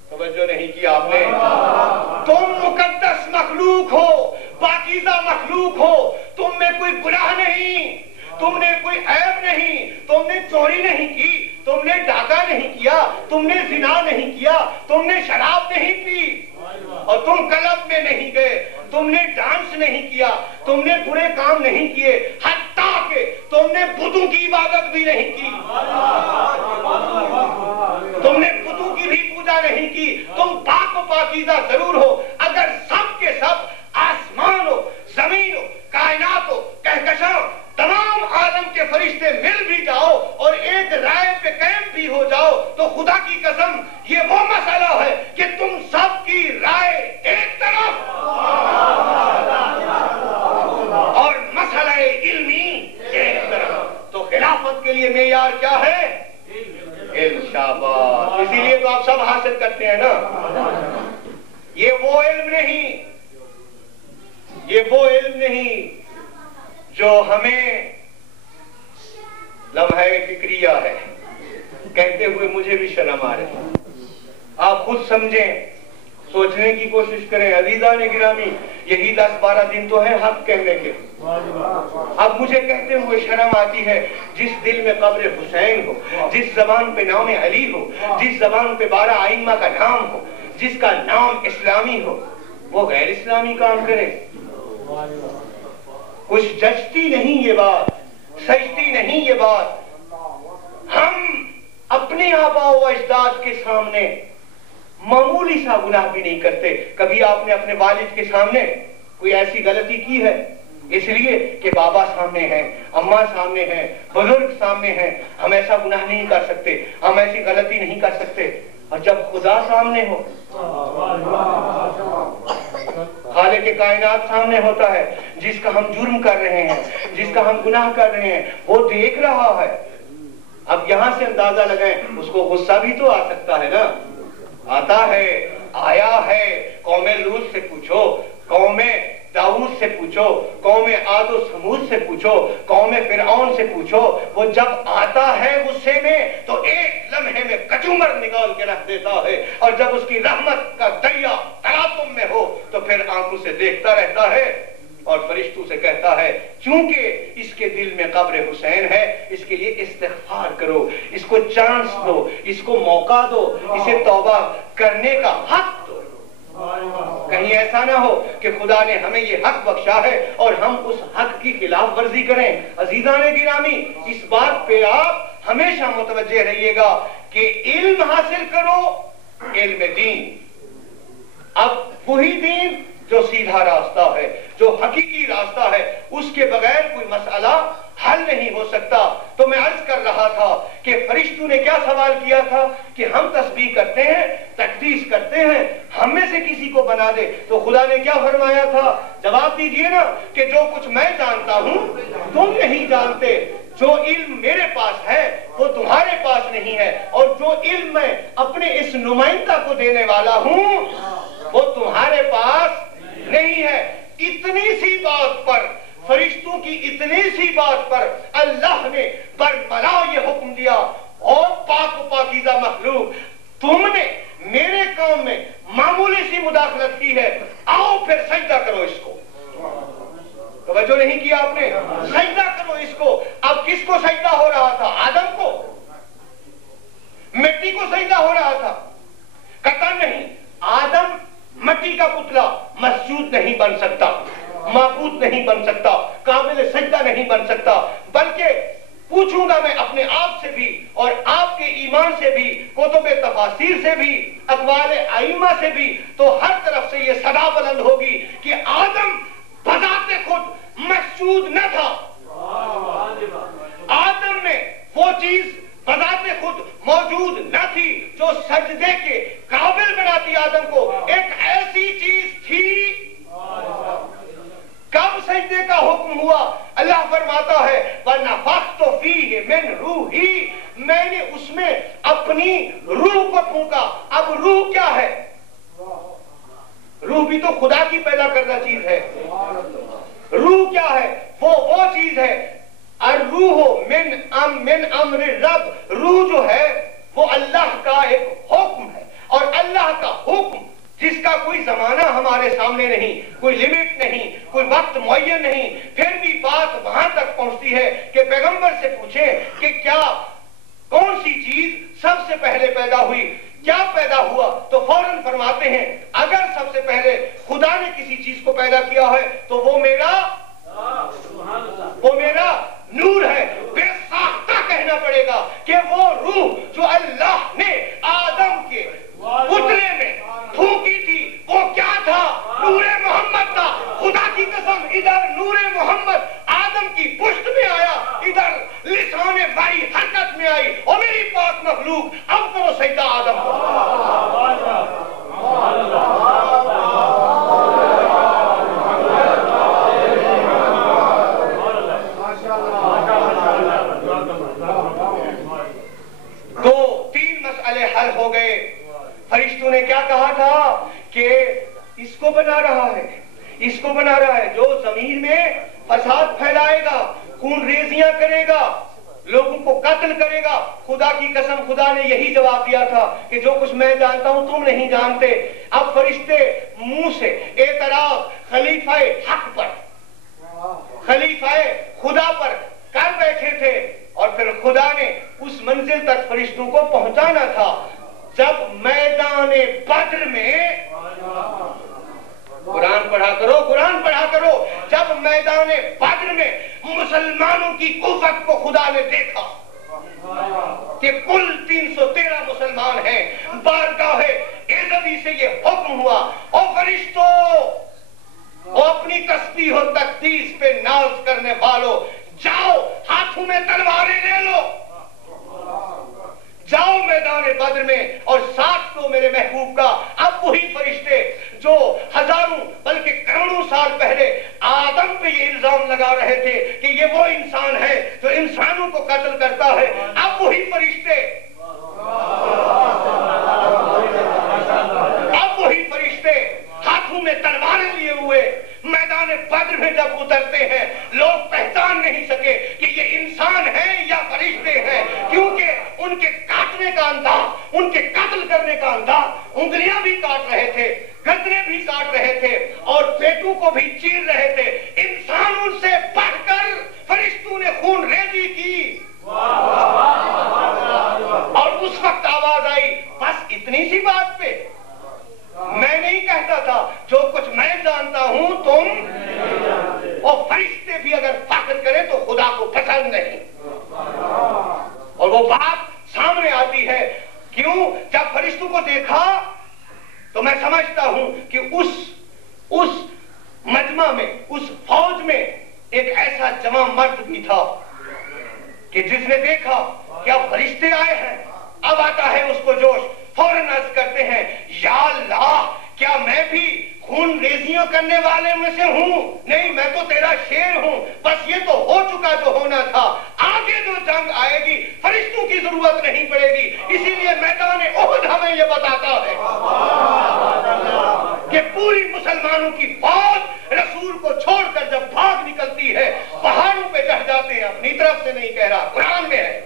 توجہ نہیں کی آپ نے، تم مقدس مخلوق ہو، پاکیزہ مخلوق ہو، تم میں کوئی گناہ نہیں، تم نے کوئی عیب نہیں، تم نے چوری نہیں کی، تم نے ڈاکہ نہیں کیا، تم نے زنا نہیں کیا، تم نے شراب نہیں پی، اور تم کلب میں نہیں گئے، تم نے ڈانس نہیں کیا، تم نے برے کام نہیں کیے، حتیٰ کہ تم نے بتوں کی عبادت بھی نہیں کی، تم نے بتوں کی بھی پوجا نہیں کی، تم پاک و پاکیزہ ضرور ہو۔ اگر سب کے سب آسمان ہو، زمین ہو، کائنات ہو، کہکشاں، تمام عالم کے فرشتے مل بھی جاؤ اور ایک رائے پہ قائم بھی ہو جاؤ تو خدا کی قسم یہ وہ مسئلہ ہے کہ تم سب کی رائے ایک طرف اور مسئلہ علمی ایک طرف۔ تو خلافت کے لیے معیار کیا ہے؟ علم۔ شاباش، اسی لیے تو آپ سب حاصل کرتے ہیں نا۔ یہ وہ علم نہیں، یہ وہ علم نہیں جو ہمیں لمحہ فکریہ ہے، کہتے ہوئے مجھے بھی شرم آ رہی ہے۔ آپ خود سمجھیں، سوچنے کی کوشش کریں۔ عزیزان گرامی، یہی 10-12 دن تو ہیں حق کہنے کے۔ اب مجھے کہتے ہوئے شرم آتی ہے، جس دل میں قبر حسین ہو، جس زبان پہ نام علی ہو، جس زبان پہ 12 ائمہ کا نام ہو، جس کا نام اسلامی ہو، وہ غیر اسلامی کام کرے۔ کچھ جچتی نہیں یہ بات، سجتی نہیں یہ بات۔ ہم اپنے آباء و اجداد کے سامنے معمولی سا گناہ بھی نہیں کرتے۔ کبھی آپ نے اپنے والد کے سامنے کوئی ایسی غلطی کی ہے؟ اس لیے کہ بابا سامنے ہیں، اماں سامنے ہیں، بزرگ سامنے ہیں، ہم ایسا گناہ نہیں کر سکتے، ہم ایسی غلطی نہیں کر سکتے۔ اور جب خدا سامنے ہو، خالق کائنات سامنے ہوتا ہے، جس کا ہم جرم کر رہے ہیں، جس کا ہم گناہ کر رہے ہیں، وہ دیکھ رہا ہے۔ اب یہاں سے اندازہ لگائیں، اس کو غصہ بھی تو آ سکتا ہے نا، آتا ہے، آیا ہے۔ قوم لوط سے پوچھو، قوم داؤد سے پوچھو، قوم عاد و ثمود سے پوچھو، قوم فرعون سے پوچھو، وہ جب آتا ہے غصے میں تو ایک لمحے میں کچومر نکال کے رکھ دیتا ہے، اور جب اس کی رحمت کا دریا تلاطم میں ہو تو پھر آنکھوں سے دیکھتا رہتا ہے اور فرشتوں سے کہتا ہے چونکہ اس کے دل میں قبر حسین ہے، اس کے لیے استغفار کرو، اس کو چانس دو، اس کو موقع دو، اسے توبہ کرنے کا حق دو۔ کہیں ایسا نہ ہو کہ خدا نے ہمیں یہ حق بخشا ہے اور ہم اس حق کی خلاف ورزی کریں۔ عزیزان گرامی، اس بات پہ آپ ہمیشہ متوجہ رہیے گا کہ علم حاصل کرو، علم دین۔ اب وہی دین جو سیدھا راستہ ہے، جو حقیقی راستہ ہے، اس کے بغیر کوئی مسئلہ حل نہیں ہو سکتا۔ تو میں عرض کر رہا تھا کہ فرشتوں نے کیا سوال کیا تھا کہ ہم تسبیح کرتے ہیں، تقدیس کرتے ہیں، ہم میں سے کسی کو بنا دے۔ تو خدا نے کیا فرمایا تھا؟ جواب دیجئے نا کہ جو کچھ میں جانتا ہوں تم نہیں جانتے، جو علم میرے پاس ہے وہ تمہارے پاس نہیں ہے، اور جو علم میں اپنے اس نمائندہ کو دینے والا ہوں وہ تمہارے پاس نہیں ہے۔ اتنی سی بات پر، فرشتوں کی اتنی سی بات پر اللہ نے برملا یہ حکم دیا، او پاک و پاکیزہ مخلوق، تم نے میرے کام میں معمولی سی مداخلت کی ہے، آؤ پھر سجدہ کرو اس کو۔ توجہ نہیں کیا آپ نے؟ سجدہ کرو اس کو۔ اب کس کو سجدہ ہو رہا تھا؟ آدم کو؟ مٹی کو سجدہ ہو رہا تھا؟ قطعاً نہیں۔ آدم مٹی کا پتلا مسجود نہیں بن سکتا، معبود نہیں بن سکتا، قابل سجدہ نہیں بن سکتا، بلکہ پوچھوں گا میں اپنے آپ سے بھی اور آپ کے ایمان سے بھی، کتب تفاسیر سے بھی، اقوال ائمہ سے بھی، تو ہر طرف سے یہ صدا بلند ہوگی کہ آدم بذات خود مسجود نہ تھا۔ آدم میں وہ چیز بذات خود موجود نہ تھی جو سجدے کے قابل بناتی آدم کو۔ ایک ایسی چیز تھی۔ کب سجدے کا حکم ہوا؟ اللہ فرماتا ہے وَنَفَخْتُ فِيهِ مِنْ رُوحِي، میں نے اس میں اپنی روح کو پھونکا۔ اب روح کیا ہے؟ روح بھی تو خدا کی پیدا کردہ چیز ہے۔ روح کیا ہے؟ وہ چیز ہے الروح من امر رب۔ روح جو ہے وہ اللہ کا ایک حکم ہے، اور اللہ کا حکم جس کا کوئی زمانہ ہمارے سامنے نہیں، کوئی لمٹ نہیں، کوئی وقت معین نہیں، پھر بھی بات وہاں تک پہنچتی ہے کہ پیغمبر سے پوچھیں کہ کیا کون سی چیز سب سے پہلے پیدا ہوئی، کیا پیدا ہوا؟ تو فوراً فرماتے ہیں اگر سب سے پہلے خدا نے کسی چیز کو پیدا کیا ہے تو وہ میرا نور ہے۔ بے ساختہ کہنا پڑے گا کہ وہ روح جو اللہ نے آدم کے پتلے میں پھونکی تھی وہ کیا تھا؟ نور محمد تھا۔ خدا کی قسم، ادھر نور محمد آدم کی پشت میں آیا، ادھر لسان باری حرکت میں آئی، اور میری پاک مخلوق اب کرو سجدہ آدم کو۔ تو تین مسئلے حل ہو گئے۔ فرشتوں نے کیا کہا تھا کہ اس کو بنا رہا ہے، اس کو بنا رہا ہے جو زمین میں فساد پھیلائے گا، خون ریزیاں کرے گا، لوگوں کو قتل کرے گا۔ خدا کی قسم خدا نے یہی جواب دیا تھا کہ جو کچھ میں جانتا ہوں تم نہیں جانتے۔ اب فرشتے منہ سے اعتراض خلیفہ حق پر، خلیفہ خدا پر کر بیٹھے تھے، اور پھر خدا نے اس منزل تک فرشتوں کو پہنچانا تھا جب میدان بدر میں، قرآن پڑھا کرو، قرآن پڑھا کرو، جب میدان بدر میں مسلمانوں کی قوت کو خدا نے دیکھا کہ کل 313 مسلمان ہیں، بارگاہ عزتی سے یہ حکم ہوا او فرشتوں، او اپنی تسبیح و تقدیس پہ ناز کرنے والوں، جاؤ ہاتھوں میں تلواریں لے لو، جاؤ میدان بدر میں اور ساتھ لو میرے محبوب کا۔ اب وہی فرشتے جو ہزاروں بلکہ کروڑوں سال پہلے آدم پہ یہ الزام لگا رہے تھے کہ یہ وہ انسان ہے جو انسانوں کو قتل کرتا ہے، اب وہی فرشتے ہاتھوں میں تلواریں لیے ہوئے میدان بدر میں جب اترتے ہیں، لوگ پہچان نہیں سکے کہ یہ انسان ہے یا فرشتے ہیں، کیونکہ ان کے کاٹنے کا انداز، ان کے قتل کرنے کا انداز، انگلیاں بھی کاٹ رہے تھے، گردنیں بھی کاٹ رہے تھے، اور پیٹوں کو بھی چیر رہے تھے۔ انسانوں سے بڑھ کر فرشتوں نے خون ریزی کی، اور اس وقت آواز آئی بس اتنی سی بات پہ میں نہیں کہتا تھا جو کچھ میں جانتا ہوں تم، اور فرشتے بھی اگر فخر کریں تو خدا کو پسند نہیں، اور وہ بات سامنے آتی ہے۔ کیوں؟ جب فرشتوں کو دیکھا تو میں سمجھتا ہوں کہ اس اس مجمع میں، اس فوج میں ایک ایسا جوان مرد بھی تھا کہ جس نے دیکھا کہ اب فرشتے آئے ہیں، اب آتا ہے اس کو جوش، فوراً عرض کرتے ہیں یا اللہ کیا میں بھی خون ریزیوں کرنے والے میں سے ہوں؟ نہیں، میں تو تیرا شیر ہوں، بس یہ تو ہو چکا جو ہونا تھا، آگے جو جنگ آئے گی فرشتوں کی ضرورت نہیں پڑے گی۔ اسی لیے میدان احد ہمیں یہ بتاتا ہے کہ پوری مسلمانوں کی فوج رسول کو چھوڑ کر جب بھاگ نکلتی ہے، پہاڑوں پہ چڑھ جاتے ہیں، اپنی طرف سے نہیں کہہ رہا، قرآن میں ہے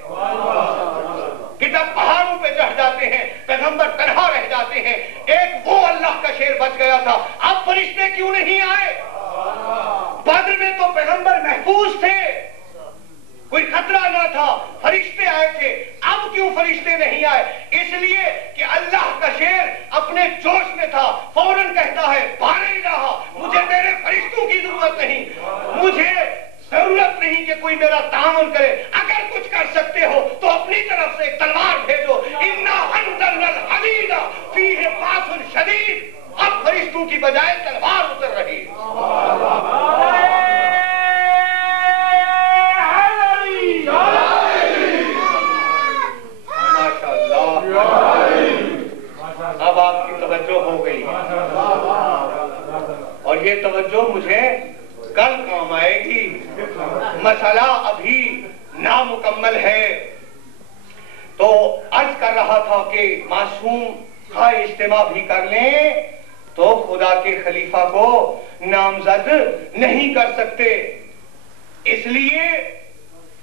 کہ جب پہاڑوں پہ چڑھ جاتے ہیں پیغمبر تنہا رہ جاتے ہیں، ایک وہ اللہ کا شیر بچ گیا تھا، اب فرشتے کیوں نہیں آئے؟ بدر میں تو پیغمبر محفوظ تھے، کوئی خطرہ نہ تھا، فرشتے آئے تھے، اب کیوں فرشتے نہیں آئے؟ اس لیے کہ اللہ کا شیر اپنے جوش میں تھا، فوراً کہتا ہے بارے الہ، مجھے تیرے فرشتوں کی ضرورت نہیں، مجھے ضرورت نہیں کہ کوئی میرا تعاون کرے، اگر کچھ کر سکتے ہو تو اپنی طرف سے ایک تلوار بھیجو، اِنَّا أَنزَلْنَا الْحَدِيدَ فِيهِ بَأْسٌ شَدِيدٌ۔ اب فرشتوں کی بجائے تلوار اتر رہی اب آپ کی توجہ ہو گئی، اور یہ توجہ مجھے کل کام آئے گی، مسئلہ ابھی نامکمل ہے۔ تو عرض کر رہا تھا کہ معصوم خواہ اجتماع بھی کر لیں تو خدا کے خلیفہ کو نامزد نہیں کر سکتے، اس لیے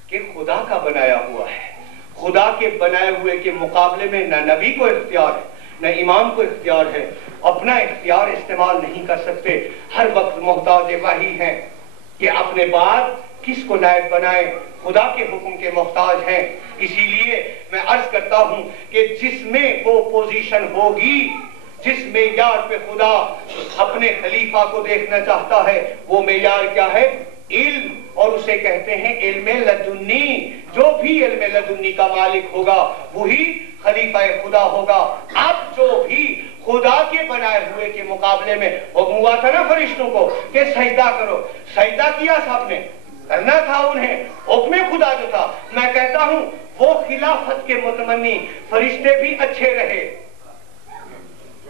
کہ خدا کا بنایا ہوا ہے، خدا کے بنائے ہوئے کے مقابلے میں نہ نبی کو اختیار ہے نہ امام کو اختیار ہے، اپنا اختیار استعمال نہیں کر سکتے، ہر وقت محتاج وحی ہیں کہ اپنے بعد کس کو نائب بنائیں، خدا کے حکم کے محتاج ہیں۔ اسی لیے میں عرض کرتا ہوں کہ جس میں وہ پوزیشن ہوگی، جس معیار پہ خدا اپنے خلیفہ کو دیکھنا چاہتا ہے، وہ معیار کیا ہے؟ علم، اور اسے کہتے ہیں علم لدنی۔ جو بھی علم لدنی کا مالک ہوگا وہی خلیفہ خدا ہوگا۔ اب جو بھی خدا کے بنائے ہوئے کے مقابلے میں حکم ہوا تھا نا فرشتوں کو کہ سجدہ کرو، سجدہ کیا سب نے، کرنا تھا انہیں، حکم خدا جو تھا۔ میں کہتا ہوں وہ خلافت کے متمنی فرشتے بھی اچھے رہے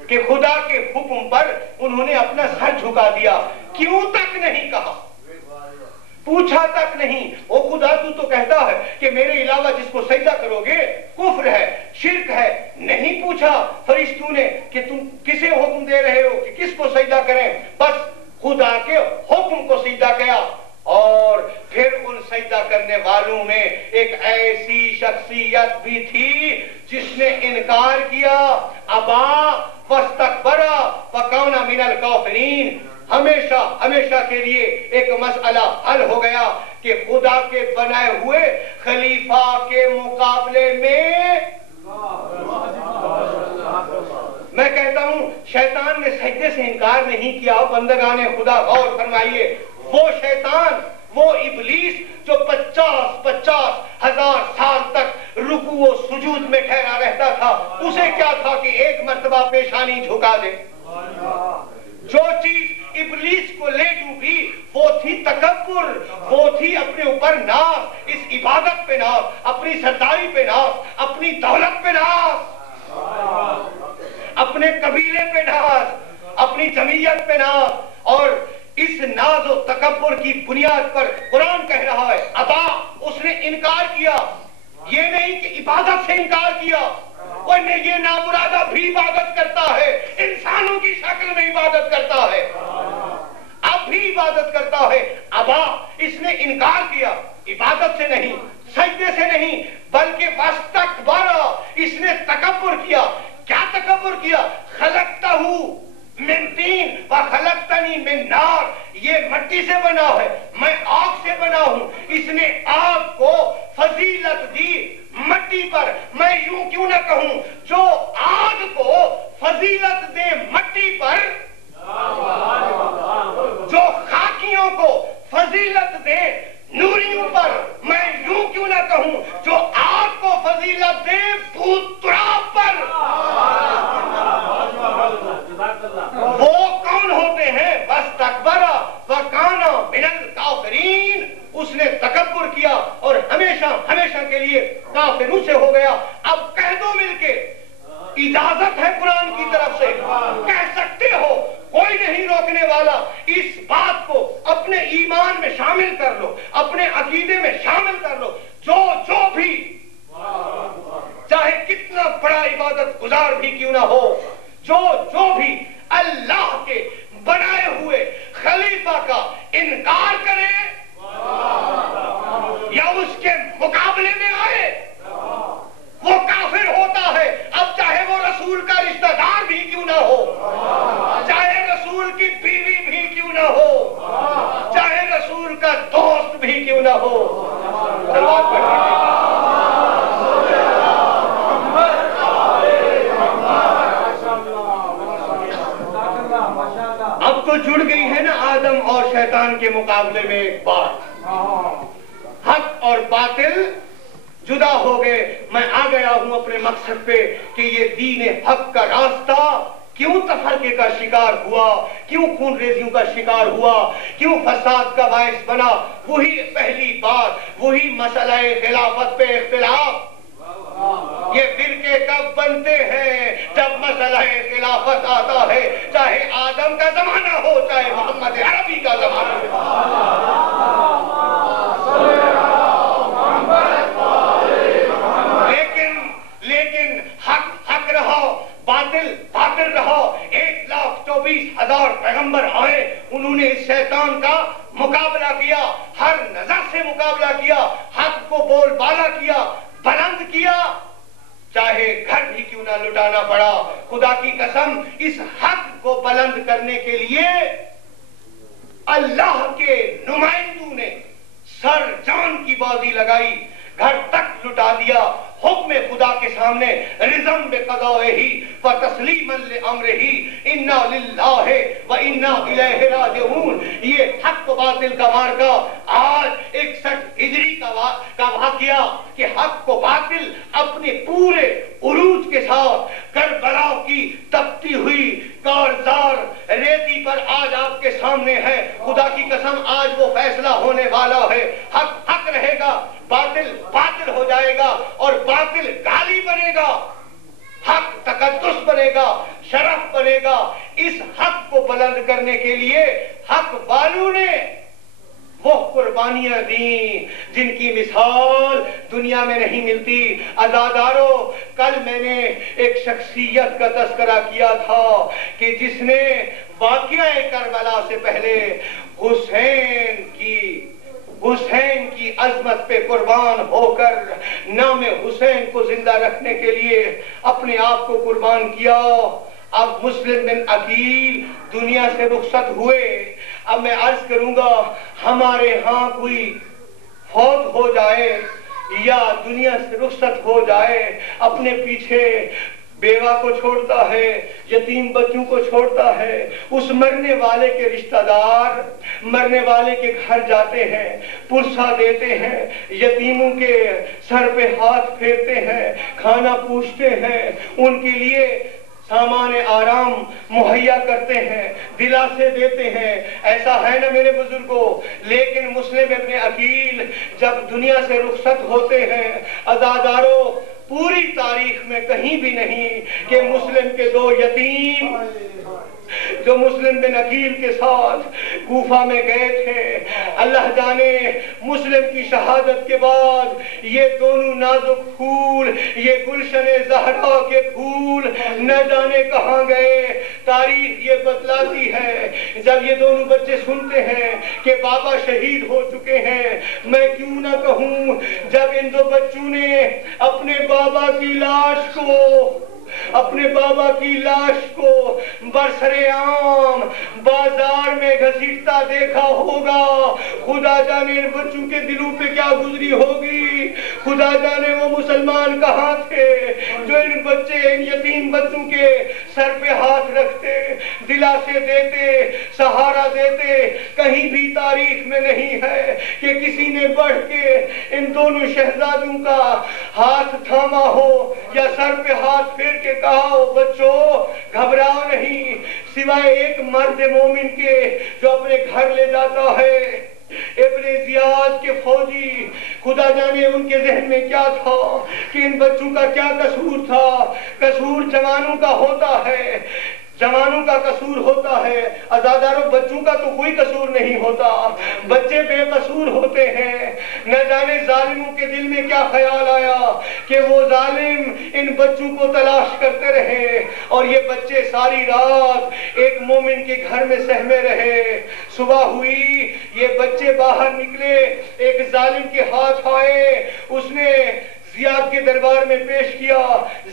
کہ خدا کے حکم پر انہوں نے اپنا سر جھکا دیا، کیوں تک نہیں کہا، پوچھا تک نہیں۔ وہ خدا تو کہتا ہے کہ میرے علاوہ جس کو سجدہ کرو گے کفر ہے، شرک ہے، نہیں پوچھا فرشتوں نے کہ تم کسے حکم دے رہے ہو کہ کس کو سجدہ کریں، بس خدا کے حکم کو سجدہ کیا۔ اور پھر ان سجدہ کرنے والوں میں ایک ایسی شخصیت بھی تھی جس نے انکار کیا، ابا واستکبر وکان من الکافرین۔ ہمیشہ ہمیشہ کے لیے ایک مسئلہ حل ہو گیا کہ خدا کے بنائے ہوئے خلیفہ کے مقابلے میں میں کہتا ہوں شیطان نے سجدے سے انکار نہیں کیا۔ بندگان خدا غور فرمائیے، وہ شیطان، وہ ابلیس جو 50 ہزار سال تک رکوع و سجود میں ٹھہرا رہتا تھا، اسے کیا تھا کہ ایک مرتبہ پیشانی جھکا دے۔ جو چیز ابلیس کو لے ڈوبی وہ تھی تکبر، وہ تھی اپنے اوپر ناز، اس عبادت پہ ناز، اپنی سرداری پہ ناز، اپنی دولت پہ ناز، اپنے قبیلے پہ ناز، اپنی جمعیت پہ ناز۔ اور اس ناز و تکبر کی بنیاد پر قرآن کہہ رہا ہے ابا، اس نے انکار کیا، یہ نہیں کہ عبادت سے انکار کیا، ورنہ یہ نامرادہ بھی عبادت کرتا ہے، انسانوں کی شکل میں عبادت کرتا ہے، اب بھی عبادت کرتا ہے۔ ابا، اس نے انکار کیا، عبادت سے نہیں، سجدے سے نہیں، بلکہ واستکبر، اس نے تکبر کیا۔ کیا تکبر کیا؟ خلقتہ من طین وخلقتنی من نار، یہ مٹی سے بنا ہے، میں آگ سے بنا ہوں۔ اس نے آگ کو فضیلت دی مٹی پر، میں یوں کیوں نہ کہوں جو آگ کو فضیلت دے مٹی پر، جو خاکیوں کو فضیلت دے نوریوں پر، میں یوں کیوں نہ کہوں جو آگ کو فضیلت دے بھوت تراب پر۔ وہ کون ہوتے ہیں؟ اجازت ہے قرآن کی طرف سے، کہہ سکتے ہو، کوئی نہیں روکنے والا۔ اس بات کو اپنے ایمان میں شامل کر لو، اپنے عقیدے میں شامل کر لو۔ جو بھی چاہے کتنا بڑا عبادت گزار بھی کیوں نہ ہو، جو بھی اللہ کے بنائے ہوئے خلیفہ کا انکار کرے یا اس کے مقابلے میں آئے، وہ کافر ہوتا ہے۔ اب چاہے وہ رسول کا رشتہ دار بھی کیوں نہ ہو، چاہے رسول کی بیوی بھی کیوں نہ ہو، چاہے رسول کا دوست بھی کیوں نہ ہو۔ صلوات پڑھیے۔ اب تو جڑ گئی ہے نا آدم اور شیطان کے مقابلے میں ایک بات، حق اور باطل جدا ہو گئے۔ میں آ گیا ہوں اپنے مقصد پہ کہ یہ دین حق کا راستہ کیوں تفرقے کا شکار ہوا، کیوں خون ریزیوں کا شکار ہوا، کیوں فساد کا باعث بنا۔ وہی پہلی بات، وہی مسئلہ خلافت پہ اختلاف۔ یہ فرقے کب بنتے ہیں؟ جب مسئلہ خلافت آتا ہے، چاہے آدم کا زمانہ ہو، چاہے محمد عربی کا زمانہ ہو۔ لیکن حق رہا، باطل باطل رہا۔ 1,24,000 پیغمبر آئے، انہوں نے اس شیطان کا مقابلہ کیا، ہر نظر سے مقابلہ کیا، حق کو بول بالا کیا، بلند کیا، چاہے گھر بھی کیوں نہ لٹانا پڑا۔ خدا کی قسم، اس حق کو بلند کرنے کے لیے اللہ کے نمائندوں نے سر جان کی بازی لگائی، گھر تک لٹا دیا۔ حکم خدا کے سامنے رزم بقضائہ فتسلیما لامرہ انا للہ و انا الیہ راجعون۔ یہ حق و باطل کا مارکا آج 61 ہجری کا واقعہ کہ حق و باطل اپنے پورے عروج کے ساتھ کربلا کی تپتی ہوئی کارزار ریتی پر آج آپ کے سامنے ہے۔ خدا کی قسم، آج وہ فیصلہ ہونے والا ہے۔ حق حق رہے گا، باطل باطل ہو جائے گا، اور باطل گالی بنے گا، حق تقدس بنے گا، شرف بنے گا۔ اس حق کو بلند کرنے کے لیے حق والوں نے وہ قربانیاں دیں جن کی مثال دنیا میں نہیں ملتی۔ عزادارو، کل میں نے ایک شخصیت کا تذکرہ کیا تھا کہ جس نے واقعہ کربلا سے پہلے حسین کی عظمت پہ قربان ہو کر نام حسین کو زندہ رکھنے کے لیے اپنے آپ کو قربان کیا۔ اب مسلم بن عقیل دنیا سے رخصت ہوئے۔ اب میں عرض کروں گا، ہمارے ہاں کوئی فوت ہو جائے یا دنیا سے رخصت ہو جائے، اپنے پیچھے بیوہ کو چھوڑتا ہے، یتیم بچوں کو چھوڑتا ہے۔ اس مرنے والے کے رشتہ دار مرنے والے کے گھر جاتے ہیں، پرسہ دیتے ہیں، یتیموں کے سر پہ ہاتھ پھیرتے ہیں، کھانا پوچھتے ہیں، ان کے لیے سامان آرام مہیا کرتے ہیں، دلاسے دیتے ہیں۔ ایسا ہے نا میرے بزرگوں؟ لیکن مسلم ابن عقیل جب دنیا سے رخصت ہوتے ہیں، عزاداروں، پوری تاریخ میں کہیں بھی نہیں کہ مسلم کے 2 یتیم جو مسلم بن عقیل کے ساتھ کوفہ میں گئے تھے، اللہ جانے مسلم کی شہادت کے بعد یہ دونوں نازک پھول، یہ گلشن زہرا کے پھول نہ جانے کہاں گئے۔ تاریخ یہ بتلاتی ہے، جب یہ دونوں بچے سنتے ہیں کہ بابا شہید ہو چکے ہیں، میں کیوں نہ کہوں جب ان 2 بچوں نے اپنے بابا کی لاش کو برسرِ عام بازار میں گھسیٹتا دیکھا ہوگا، خدا جانے ان بچوں کے دلوں پہ کیا گزری ہوگی۔ خدا جانے وہ مسلمان کہاں تھے جو ان یتیم بچوں کے سر پہ ہاتھ رکھتے، دلاسے دیتے، سہارا دیتے۔ کہیں بھی تاریخ میں نہیں ہے کہ کسی نے بڑھ کے ان دونوں شہزادوں کا ہاتھ تھاما ہو یا سر پہ ہاتھ پھیر کے کہا ہو، بچوں گھبراؤ نہیں، سوائے ایک مرد مومن کے جو اپنے گھر لے جاتا ہے ابن زیاد کے فوجی خدا جانے ان کے ذہن میں کیا تھا کہ ان بچوں کا کیا قصور تھا. قصور جوانوں کا ہوتا ہے، جوانوں کا قصور ہوتا ہے، عزاداروں بچوں کا تو کوئی قصور نہیں ہوتا. بچے بے قصور ہوتے ہیں. نہ جانے ظالموں کے دل میں کیا خیال آیا کہ وہ ظالم ان بچوں کو تلاش کرتے رہے اور یہ بچے ساری رات ایک مومن کے گھر میں سہمے رہے. صبح ہوئی، یہ بچے باہر نکلے، ایک ظالم کے ہاتھ آئے، اس نے زیاد کے دربار میں پیش کیا.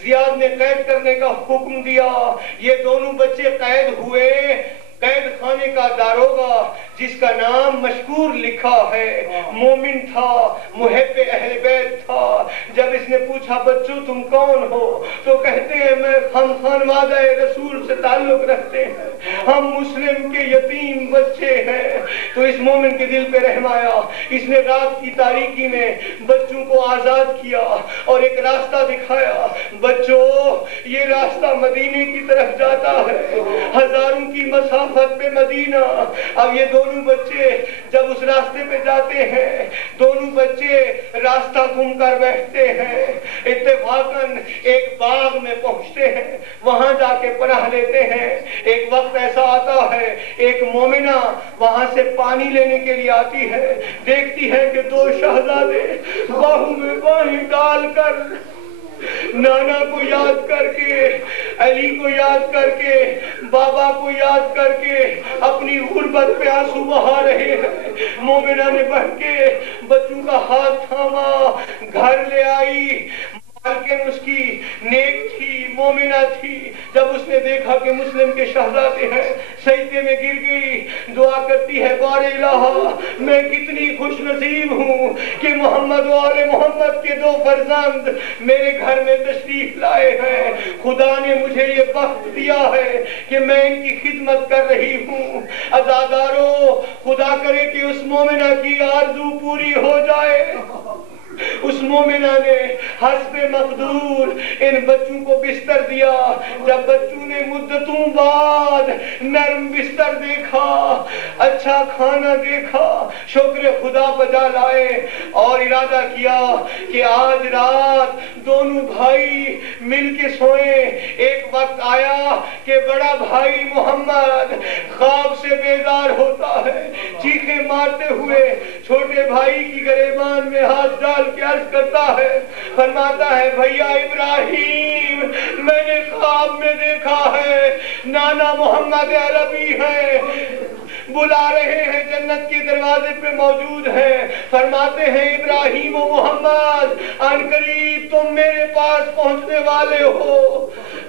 زیاد نے قید کرنے کا حکم دیا. یہ دونوں بچے قید ہوئے. قید خانے کا داروغہ جس کا نام مشکور لکھا ہے مومن تھا، محب اہل بیت تھا. جب اس نے پوچھا بچوں تم کون ہو تو کہتے ہیں ہم خانوادہ رسول سے تعلق رکھتے ہیں، ہم مسلم کے یتیم بچے ہیں. تو اس مومن کے دل پہ رحم آیا. اس نے رات کی تاریکی میں بچوں کو آزاد کیا اور ایک راستہ دکھایا. بچوں یہ راستہ مدینے کی طرف جاتا ہے، ہزاروں کی مسافت پہ مدینہ. اب یہ دونوں بچے جب اس راستے پہ جاتے ہیں، دونوں بچے راستہ گم کر بیٹھتے ہیں. اتفاقاً ایک باغ میں پہنچتے ہیں، وہاں جا کے پناہ لیتے ہیں. ایک وقت ایسا آتا ہے، ایک مومنہ وہاں سے پانی لینے کے لیے آتی ہے. دیکھتی ہے کہ دو شہزادے باہوں میں باہیں ڈال کر نانا کو یاد کر کے، علی کو یاد کر کے، بابا کو یاد کر کے اپنی غربت پہ آنسو بہا رہے ہیں. مومنہ نے بڑھ کے بچوں کا ہاتھ تھاما، گھر لے آئی. مالکن اس کی نیک تھی، مومنہ تھی. جب اس نے دیکھا کہ مسلم کے شہزادے ہیں، سجدے میں گر گئی. دعا کرتی ہے بار الہ میں کتنی خوش نصیب ہوں کہ محمد و آل محمد کے دو فرزند میرے گھر میں تشریف لائے ہیں. خدا نے مجھے یہ بخت دیا ہے کہ میں ان کی خدمت کر رہی ہوں. عزادارو خدا کرے کہ اس مومنہ کی آرزو پوری ہو جائے. اس مومنہ نے حسب مقدور ان بچوں کو بستر دیا. جب بچوں نے مدتوں بعد نرم بستر دیکھا، اچھا کھانا دیکھا، شکر خدا بجا لائے اور ارادہ کیا کہ آج رات دونوں بھائی مل کے سوئیں. ایک وقت آیا کہ بڑا بھائی محمد خواب سے بیدار ہوتا ہے، چیخیں مارتے ہوئے چھوٹے بھائی کی گریبان میں ہاتھ ڈال کے عرض کرتا ہے، فرماتا ہے بھیا ابراہیم میں نے خواب میں دیکھا ہے نانا محمد عربی ہے، بلا رہے ہیں، جنت کے دروازے پہ موجود ہیں. فرماتے ہیں ابراہیم و محمد ان قریب تم میرے پاس پہنچنے والے ہو.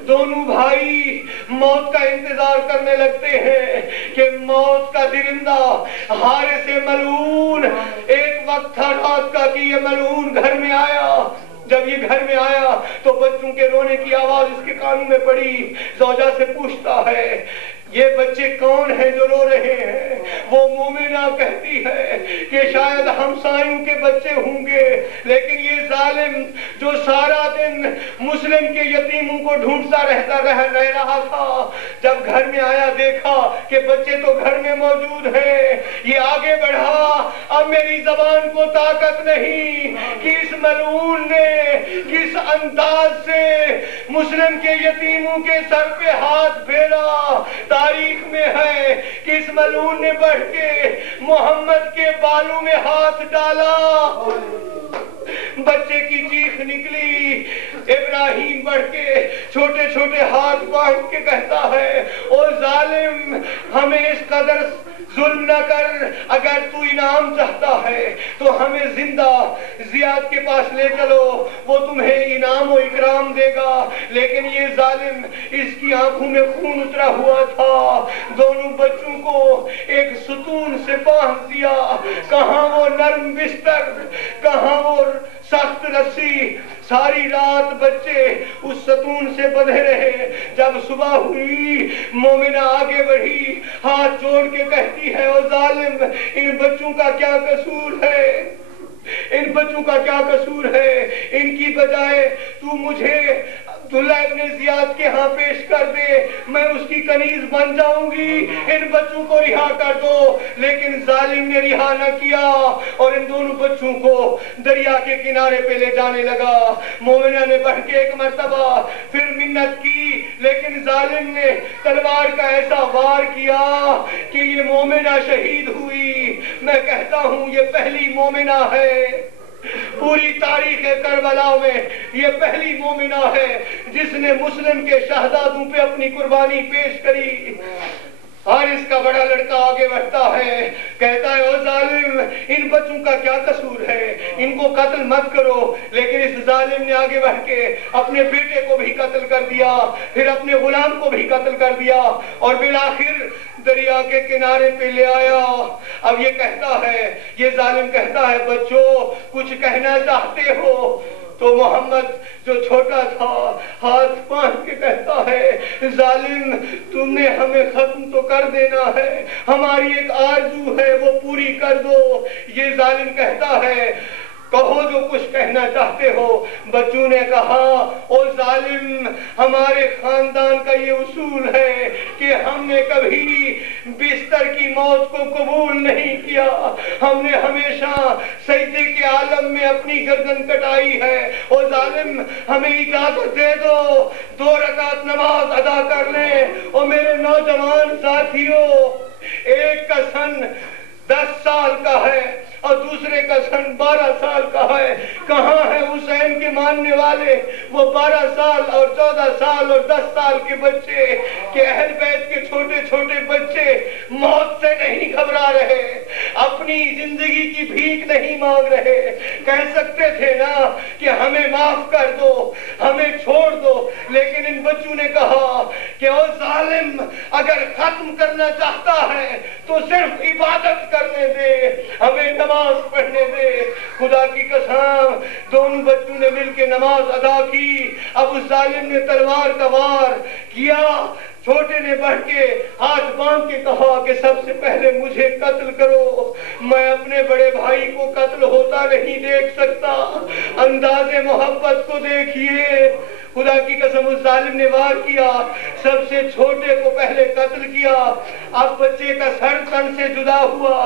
دونوں بھائی موت کا انتظار کرنے لگتے ہیں کہ موت کا درندہ حارث ملعون ایک وقت تھا رات کا کہ یہ ملعون گھر میں آیا. جب یہ گھر میں آیا تو بچوں کے رونے کی آواز اس کے کانوں میں پڑی. زوجہ سے پوچھتا ہے یہ بچے کون ہیں جو رو رہے ہیں؟ وہ مومنہ کہتی ہے کہ شاید ہمسایوں کے بچے ہوں گے، لیکن یہ ظالم جو سارا دن مسلم کے یتیموں کو ڈھونڈتا رہ رہا تھا، جب گھر میں آیا دیکھا کہ بچے تو گھر میں موجود ہیں. یہ آگے بڑھا، اب میری زبان کو طاقت نہیں کہ اس ملعون نے کس انداز سے مسلم کے یتیموں کے سر پہ ہاتھ پھیرا. تاریخ میں ہے کہ اس ملعون نے بڑھ کے محمد کے بالوں میں ہاتھ ڈالا. بچے کی چیخ نکلی. ابراہیم بڑھ کے چھوٹے چھوٹے ہاتھ باندھ کے کہتا ہے او ظالم ہمیں اس قدر ظلم نہ کر، اگر تو انعام چاہتا ہے تو ہمیں زندہ زیاد کے پاس لے چلو، وہ تمہیں انعام و اکرام دے گا. لیکن یہ ظالم اس کی آنکھوں میں خون اترا ہوا تھا. دونوں بچوں کو ایک ستون سے باندھ دیا. کہاں وہ نرم بستر، کہاں وہ سخت رسی. ساری رات بچے اس ستون سے بندھے رہے. جب صبح ہوئی مومنہ آگے بڑھی، ہاتھ جوڑ کے کہتی ہے او ظالم ان بچوں کا کیا قصور ہے؟ ان بچوں کا کیا قصور ہے؟ ان کی بجائے تو مجھے عبداللہ ابن زیاد کے ہاں پیش کر دے، میں اس کی کنیز بن جاؤں گی، ان بچوں کو رہا کر دو۔ لیکن ظالم نے رہا نہ کیا اور ان دونوں بچوں کو دریا کے کنارے پہ لے جانے لگا۔ مومنہ نے بڑھ کے ایک مرتبہ پھر منت کی، لیکن ظالم نے تلوار کا ایسا وار کیا کہ یہ مومنہ شہید ہوئی۔ میں کہتا ہوں یہ پہلی مومنہ ہے پوری تاریخ کربلا میں، یہ پہلی مومنہ ہے جس نے مسلم کے شہزادوں پہ اپنی قربانی پیش کری۔ حارث کا بڑا لڑکا آگے بڑھتا ہے، کہتا ہے او ظالم، ان بچوں کا کیا قصور ہے، ان کو قتل مت کرو۔ لیکن اس ظالم نے آگے بڑھ کے اپنے بیٹے کو بھی قتل کر دیا، پھر اپنے غلام کو بھی قتل کر دیا اور بالآخر دریا کے کنارے پہ لے آیا۔ اب یہ کہتا ہے، یہ ظالم کہتا ہے بچوں کچھ کہنا چاہتے ہو؟ تو محمد جو چھوٹا تھا ہاتھ باندھ کے کہتا ہے ظالم تم نے ہمیں ختم تو کر دینا ہے، ہماری ایک آرزو ہے وہ پوری کر دو۔ یہ ظالم کہتا ہے کہو جو کچھ کہنا چاہتے ہو۔ بچوں نے کہا او ظالم ہمارے خاندان کا یہ اصول ہے کہ ہم نے کبھی بستر کی موت کو قبول نہیں کیا، ہم نے ہمیشہ سجدے کے عالم میں اپنی گردن کٹائی ہے۔ او ظالم ہمیں اجازت دے دو 2 رکعت نماز ادا کر لیں۔ اور میرے نوجوان ساتھیوں، ایک کا سن 10 سال کا ہے اور دوسرے کا سن 12 سال کا ہے۔ کہاں ہے حسین کے ماننے والے وہ 12 سال اور 14 سال اور 10 سال کے بچے کہ اہل بیت کے چھوٹے چھوٹے بچے موت سے نہیں گھبرا رہے، اپنی زندگی کی بھیک نہیں مانگ رہے، کہہ سکتے تھے نا کہ ہمیں معاف کر دو، ہمیں چھوڑ دو۔ لیکن ان بچوں نے کہا کہ او ظالم اگر ختم کرنا چاہتا ہے تو صرف عبادت کرنے دے، ہمیں نماز پڑھنے دے۔ خدا کی قسم دونوں بچوں نے مل کے نماز ادا کی۔ اب اس ظالم نے تلوار کا وار کیا، چھوٹے نے بڑھ کے ہاتھ باندھ کے کہا کہ سب سے پہلے مجھے قتل کرو، میں اپنے بڑے بھائی کو قتل ہوتا نہیں دیکھ سکتا۔ انداز محبت کو دیکھیے، خدا کی قسم اس ظالم نے وار کیا، سب سے چھوٹے کو پہلے قتل کیا۔ اب بچے کا سر تن سے جدا ہوا،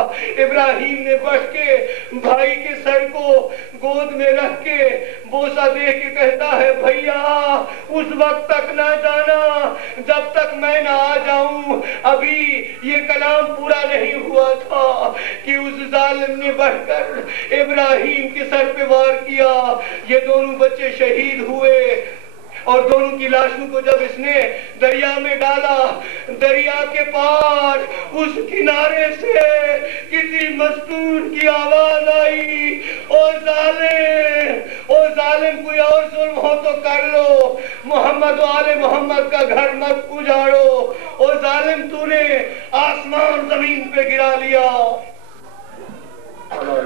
ابراہیم نے بڑھ کے بھائی کے سر کو گود میں رکھ کے بوسہ دے کے کہتا ہے بھیا اس وقت تک نہ جانا جب تک میں نہ آ جاؤں۔ ابھی یہ کلام پورا نہیں ہوا تھا کہ اس ظالم نے بڑھ کر ابراہیم کے سر پہ وار کیا۔ یہ دونوں بچے شہید ہوئے اور دونوں کی لاشوں کو جب اس نے دریا میں ڈالا، دریا کے پار اس کنارے سے کسی مستور کی آواز آئی، او ظالم کوئی اور ظلم ہو تو کر لو، محمد و آل محمد کا گھر مت اجاڑو، او ظالم تو نے آسمان زمین پہ گرا لیا۔ اللہ